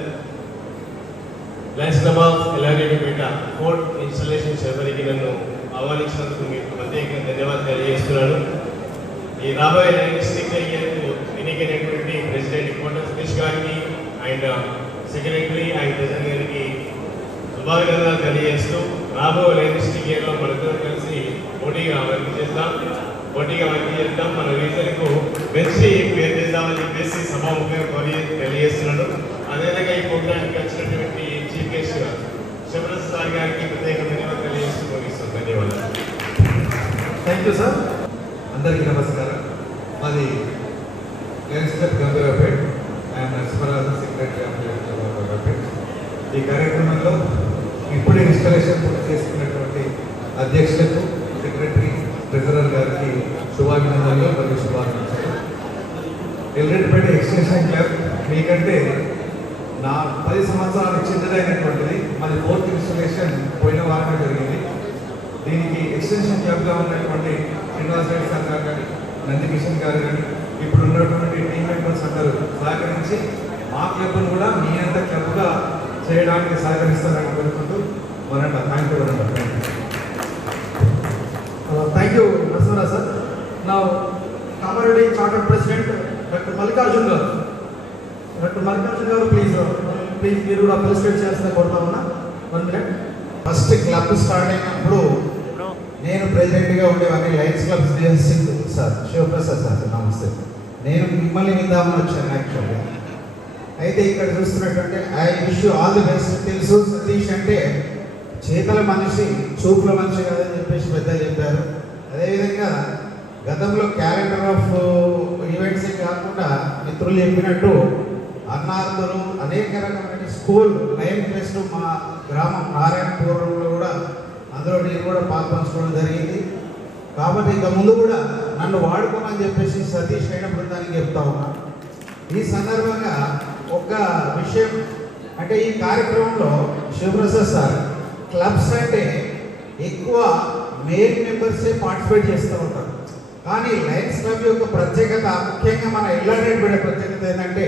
Lions club of Yellareddypet fourth installation సెరమనీకి నన్ను ఆహ్వానించినందుకు మీకు ప్రత్యేకంగా ధన్యవాదాలు తెలియజేస్తున్నాను. ఈ రాబోయే డిస్ట్రిక్ట్ ఇయర్కు ఎన్నికైనటువంటి ప్రెసిడెంట్ కోట సతీష్ గారికి అండ్ సెక్రటరీ అండ్ ప్రెసిడెంట్ గారికి శుభాభినందనలు తెలియజేస్తూ, రాబోయే డిస్ట్రిక్ట్ ఇయర్లో మనందరం కలిసి పోటీగా వర్క్ చేద్దాం. మన రీజన్కు మంచి పేరు చేద్దామని చెప్పేసి సభాముఖంగా తెలియజేస్తున్నాను. అదేవిధంగా ఈ ప్రోగ్రాంకి వచ్చినటువంటి చీఫ్ గెస్ట్ శివరాజ్ సార్ గారికి ప్రత్యేక ధన్యవాదాలు తెలియజేస్తూ ముగిస్తాను. ధన్యవాదాలు. Thank you sir. అందరికీ నమస్కారం. మాది లయన్స్ క్లబ్ గంభీరాపేట్, ఆయన Narasimharaju secretary of Lions club Gambhirapet. ఈ కార్యక్రమంలో ఇప్పుడే ఇన్స్టాలేషన్ పూర్తి చేసుకున్నటువంటి అధ్యక్షులకు, సెక్రటరీ, ట్రెజరర్ గారికి శుభాభినందనలు మరియు శుభాకాంక్షలు. ఎల్రెడ్డిపేట ఎక్స్టెన్షన్ క్లబ్ మీకంటే 10 సంవత్సరాలు చిన్నదైనటువంటిది. మాది 4th ఇన్స్టాలేషన్ పోయిన వారమే జరిగింది. దీనికి ఎక్స్టెన్షన్ క్లబ్గా ఉన్నటువంటి శ్రీనివాస్ రెడ్డి సార్ గారు కానీ, నందికిషన్ గారు కానీ ఇప్పుడు ఉన్నటువంటి టీం మెంబర్స్ అందరూ సహకరించి మా క్లబ్ను కూడా మీ అంత క్లబ్గా చేయడానికి సహకరిస్తారని కోరుకుంటూ వరండ థ్యాంక్ యూ వరండ థ్యాంక్ యూ నరసింహరావు సార్. నా Kamareddy charter president doctor Mallikarjun garu. Doctor Mallikarjun గారు ప్లీజ్ మీరు కూడా ఫెలిసిటేట్ చేయాల్సిన కోరుతా ఉన్నా. 1 minute. ఫస్ట్ క్లబ్ స్టార్ట్ అయినప్పుడు నేను ప్రెసిడెంట్గా ఉండేవాడిని lions club Singh sir Shivaprasad sir నమస్తే. నేను మిమ్మల్ని విందామని వచ్చాను యాక్చువల్గా. అయితే ఇక్కడ చూస్తున్నటువంటి I wish you all the best. తెలుసు సతీష్ అంటే చేతల మనిషి చూపుల మనిషి కాదని చెప్పేసి పెద్దలు చెప్పారు. అదేవిధంగా గతంలో క్యాలెండర్ ఆఫ్ ఈవెంట్సే కాకుండా మిత్రులు చెప్పినట్టు అన్నార్థులు అనేక రకమైన స్కూల్ లైన్ ఫెస్ట్ మా గ్రామం నారాయణపురంలో కూడా అందులో నేను కూడా పాల్పంచుకోవడం జరిగింది. కాబట్టి ఇక ముందు కూడా నన్ను వాడుకోమని చెప్పేసి సతీష్ అయిన బృందానికి చెప్తా ఉన్నా. ఈ సందర్భంగా ఒక విషయం అంటే ఈ కార్యక్రమంలో శివప్రసాద్ సార్ క్లబ్స్ అంటే ఎక్కువ మేల్ మెంబర్సే పార్టిసిపేట్ చేస్తూ ఉంటారు. కానీ లయన్స్ క్లబ్ యొక్క ప్రత్యేకత ముఖ్యంగా మన ఎల్లారెడ్డిపేట ప్రత్యేకత ఏంటంటే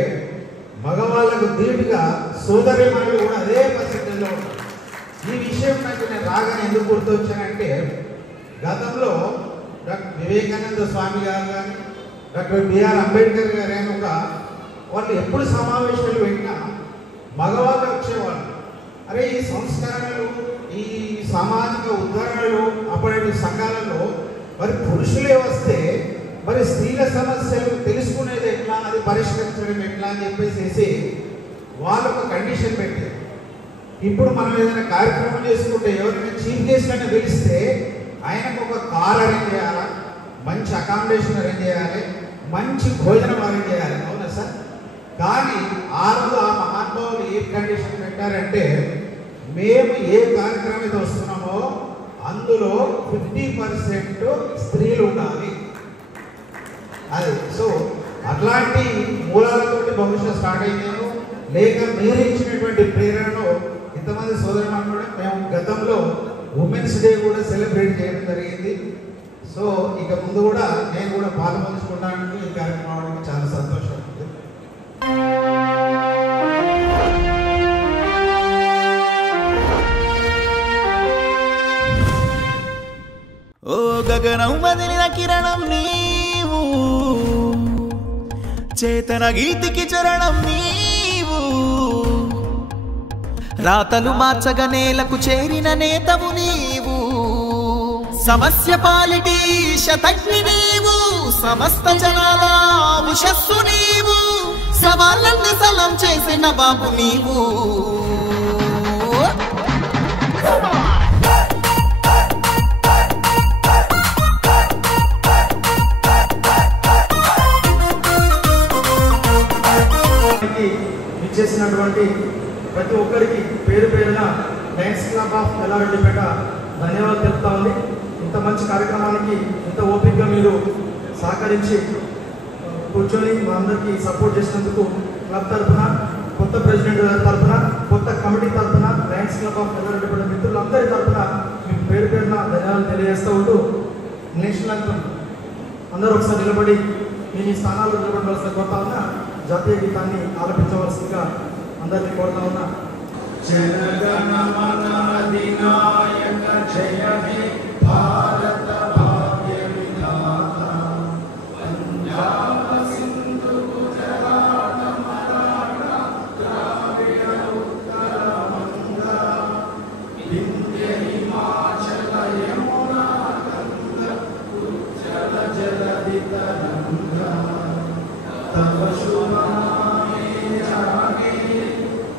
మగవాళ్ళకు ధీటుగా సోదరిమణులు కూడా అదే పర్సెంటేజ్లో ఉంటారు. ఈ విషయం నాకు నేను రాగానే ఎందుకు గుర్తొచ్చానంటే గతంలో డాక్టర్ వివేకానంద స్వామి గారు కానీ డాక్టర్ బిఆర్ అంబేద్కర్ గారు అని వాళ్ళు ఎప్పుడు సమావేశాలు పెట్టినా మగవాళ్ళు వచ్చేవాళ్ళు. అరే ఈ సంస్కరణలు ఈ సామాజిక ఉద్ధరణలు అప్పటి సంఘాలలో మరి పురుషులే వస్తే మరి స్త్రీల సమస్యలు తెలుసుకునేది ఎట్లా, అది పరిష్కరించడం ఎట్లా అని చెప్పేసి వాళ్ళు ఒక కండిషన్ పెట్టారు. ఇప్పుడు మనం ఏదైనా కార్యక్రమం చేసుకుంటే ఎవరైనా చీఫ్ గెస్ట్లను పిలిస్తే ఆయనకు ఒక కార్ అరేంజ్ చేయాలా, మంచి అకామిడేషన్ అరేంజ్ చేయాలి, మంచి భోజనం అరేంజ్ చేయాలి. అవునా సార్? కానీ ఆ రోజు ఆ మహానుభావులు ఏ కండిషన్ పెట్టారంటే మేము ఏ కార్యక్రమం అయితే వస్తున్నామో అందులో 50% స్త్రీలు ఉండాలి. అది సో అట్లాంటి మూలాలతో బహుశా స్టార్ట్ అయ్యాను. లేక మీరు ఇచ్చినటువంటి ప్రేరణను ఇంతమంది సోదరులు కూడా మేము గతంలో ఉమెన్స్ డే కూడా సెలబ్రేట్ చేయడం జరిగింది. సో ఇక ముందు కూడా నేను కూడా పాల్పంచుకోవడానికి ఈ కార్యక్రమానికి చాలా సంతోషం ఉంది. ఓ గగనం వదిలిన కిరణం నీవు, చేతన గీతికి చరణం నీవు, రాతలు మార్చగ నేలకు చేరిన నేతవు నీవు, సమస్య పాలిటి శతజ్ఞి నీవు, సమస్త జనాల ఉషస్సు నీవు, సవాళ్ళన్ని సలం చేసిన బాబు నీవు. చేసినటువంటి ప్రతి ఒక్కరికి పేరు పేరున లయన్స్ క్లబ్ ఆఫ్ ఎల్లారెడ్డిపేట ధన్యవాదాలు తెలుపుతా ఉంది. ఇంత మంచి కార్యక్రమానికి ఇంత ఓపికగా మీరు సహకరించి కూర్చొని మా అందరికీ సపోర్ట్ చేసినందుకు క్లబ్ తరఫున, కొత్త ప్రెసిడెంట్ గారి తరఫున, కొత్త కమిటీ తరఫున, లయన్స్ క్లబ్ ఆఫ్ ఎల్లారెడ్డిపేట మిత్రులందరి తరఫున మీకు పేరు పేరున ధన్యవాదాలు తెలియజేస్తూ ఉంటూ నేషనల్ యాంథమ్ అందరూ ఒకసారి నిలబడి మీ స్థానాల్లో నిలబడవలసిన కోరుతా ఉన్నా. జాతీయ గీతాన్ని ఆలపించవలసిందిగా అందరినీ కోరుతా ఉన్నా. జనగణ మన అధినాయక జయ హే భారత భాగ్య విధాత, పంజాబ సింధు గుజరాత మరాఠా ద్రావిడ ఉత్తర వంగ, వింధ్య హిమాచల యమునా గంగ ఉజ్జల జలధి తరంగ, तव शुभ नामे जागे,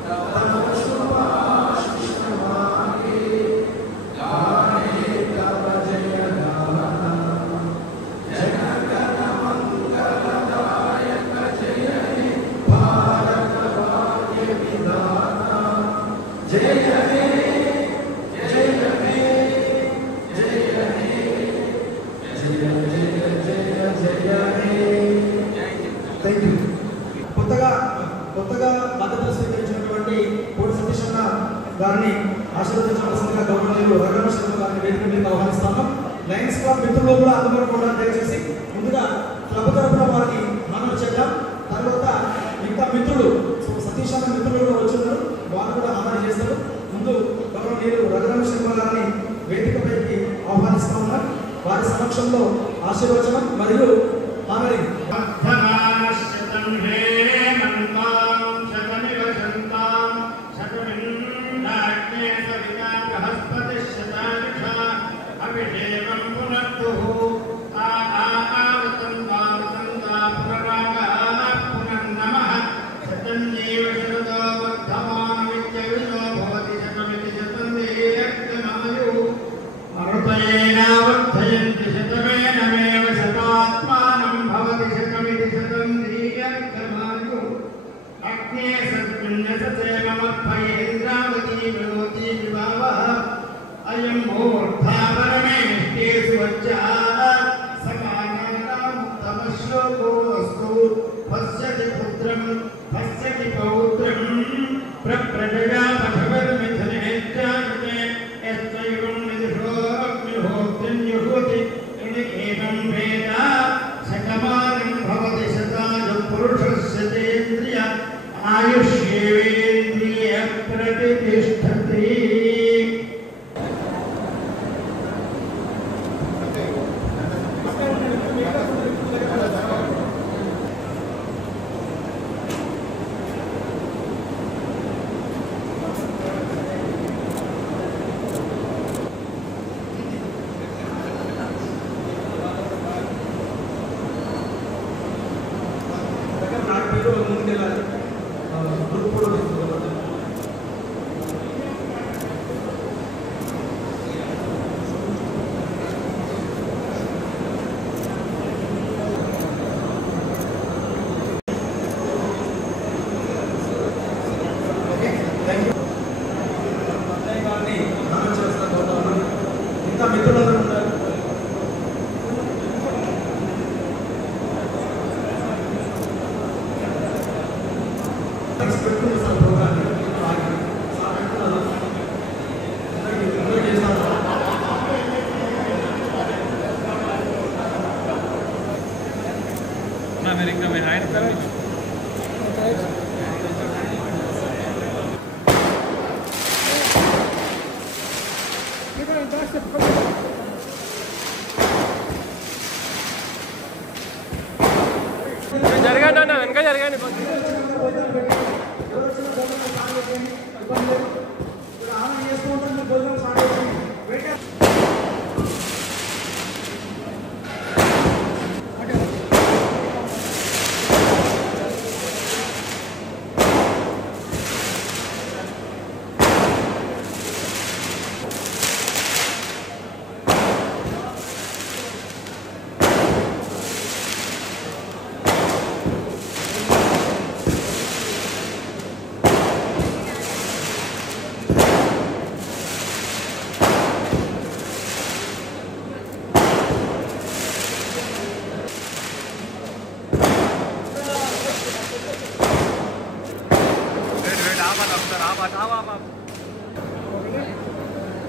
तव शुभाशिष मागे, गाहे तव जय गाना, जनगण मंगलदायक जय हे भारत भाग्य विधाता, जय हे जय हे जय हे जय जय जय हे. Thank you. కొత్తగా బాధ్యతలు స్వీకరించినటువంటి కోటి సతీష్ అన్న గారిని ఆశీర్వదించవలసిందిగా గవర్నర్ రఘురామ శర్మ గారిని వేదిక మీద ఆహ్వానిస్తాను. లయన్స్ క్లబ్ మిత్రులు కూడా అందుబాటులో కూడా దయచేసి ముందుగా క్లబ్ తరఫున వారికి మనం చేద్దాం. తర్వాత ఇంకా మిత్రులు సతీష్ అన్న మిత్రులు కూడా వచ్చున్నారు, వారు కూడా ఆమరణ చేస్తారు. ముందు గౌరవనీయులు రఘురామ శర్మ గారిని వేదికపైకి ఆహ్వానిస్తా ఉన్నారు. వారి సమక్షంలో ఆశీర్వచనం మరియు ఆమరింగ్.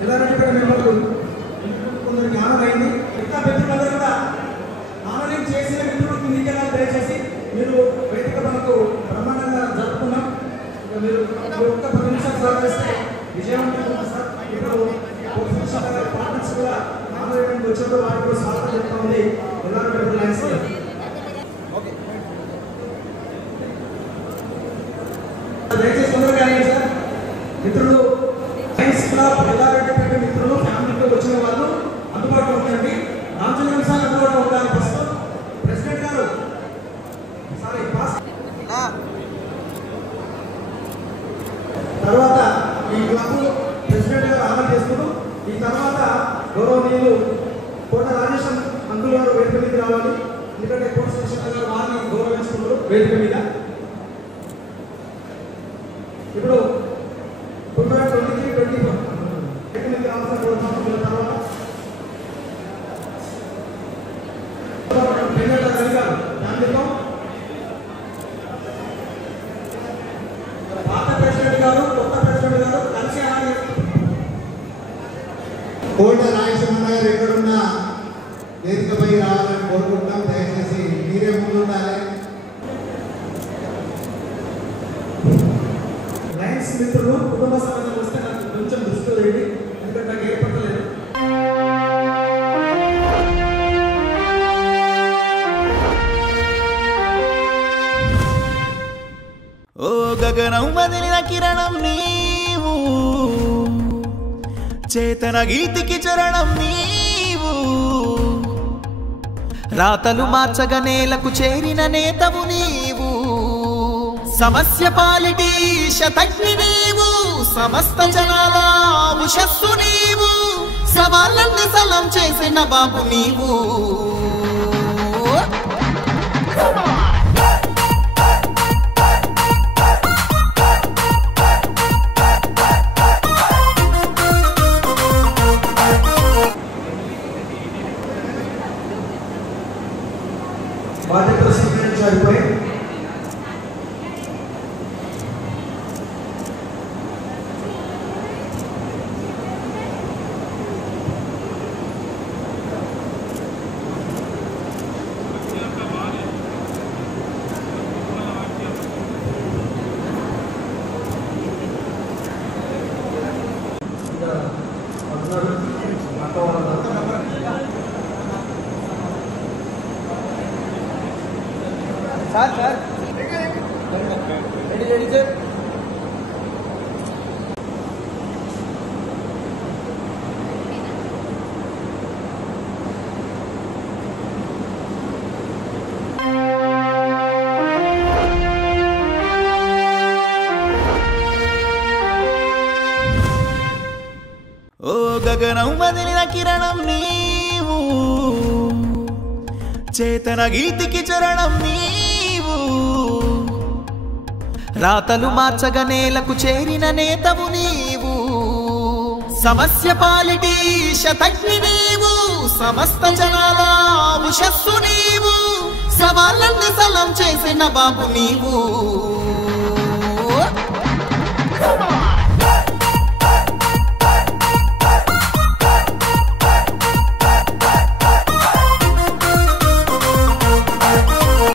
జరగండి వెనక జరగండి. కొందరికి ఆనందం అయింది. ఇంకా మిత్రులందరూ కూడా ఆనందం చేసిన మిత్రులు కిందికి దయచేసి మీరు వేదిక మనకు బ్రహ్మాండంగా జరుపుకున్నాం. మీరు ఒక్క 10 నిమిషాలు సహకరిస్తే విజయవంతంగా సార్. ఇప్పుడు పార్ట్నర్స్ కూడా ఆనందానికి వచ్చినప్పుడు వారికి కూడా స్వాగతం చెప్తా ఉంది. ఎల్లారెడ్డిపేట లయన్స్ దయచేసి తొందరగా సార్. మిత్రులు లయన్స్ క్లబ్ ఎల్లారెడ్డిపేట మిత్రులు ఫ్యామిలీతో వచ్చిన వాళ్ళు అందుబాటులో ఉండండి. 4 నిమిషాలు అందుబాటులో ఉండాలి. ఫస్ట్ ప్రెసిడెంట్ గారు తర్వాత ఈ క్లబ్ ప్రెసిడెంట్ గారు అమలు చేస్తున్నారు. ఈ తర్వాత గౌరవనీయులు కోట రాజేశ్వరం అంకుల్ గారు వేదిక మీద రావాలి. ఎందుకంటే కోట స్టేషన్ గారు వారిని గౌరవిస్తున్నారు వేదిక మీద. ఇప్పుడు 2023-24 వేదిక మీద రావాల్సిన కోరుతున్నాం. తర్వాత పెన్నెల రవి గారు ఫ్యామిలీతో పాత ప్రెసిడెంట్ గారు కొత్త ప్రెసిడెంట్ గారు కలిసి కోట రాజేశ్వరరావు గారు ఎక్కడున్నా కిరణం నీవు, చేతన గీతికి చరణం నీవు, రాతలు మార్చగ నేలకు చేరిన నేతవు నీవు, సమస్య పాలిటి శతజ్ఞి నీవు, సమస్త జనాల ఉషస్సు నీవు, సవాళ్ళన్ని సలం చేసిన బాబు నీవు. బాధ్యతలు స్వీకరించారు. Sir sir ready ready sir. ఓ గగనం వదిలిన కిరణం నీవు, చేతన గీతికి చరణం నీవు, రాతలు మార్చగ నేలకు చేరిన నేతవు నీవు, సమస్య పాలిటి శతజ్ఞి నీవు, సమస్త జనాల ఉషస్సు నీవు, సవాళ్ళన్ని సలం చేసిన బాబు నీవు.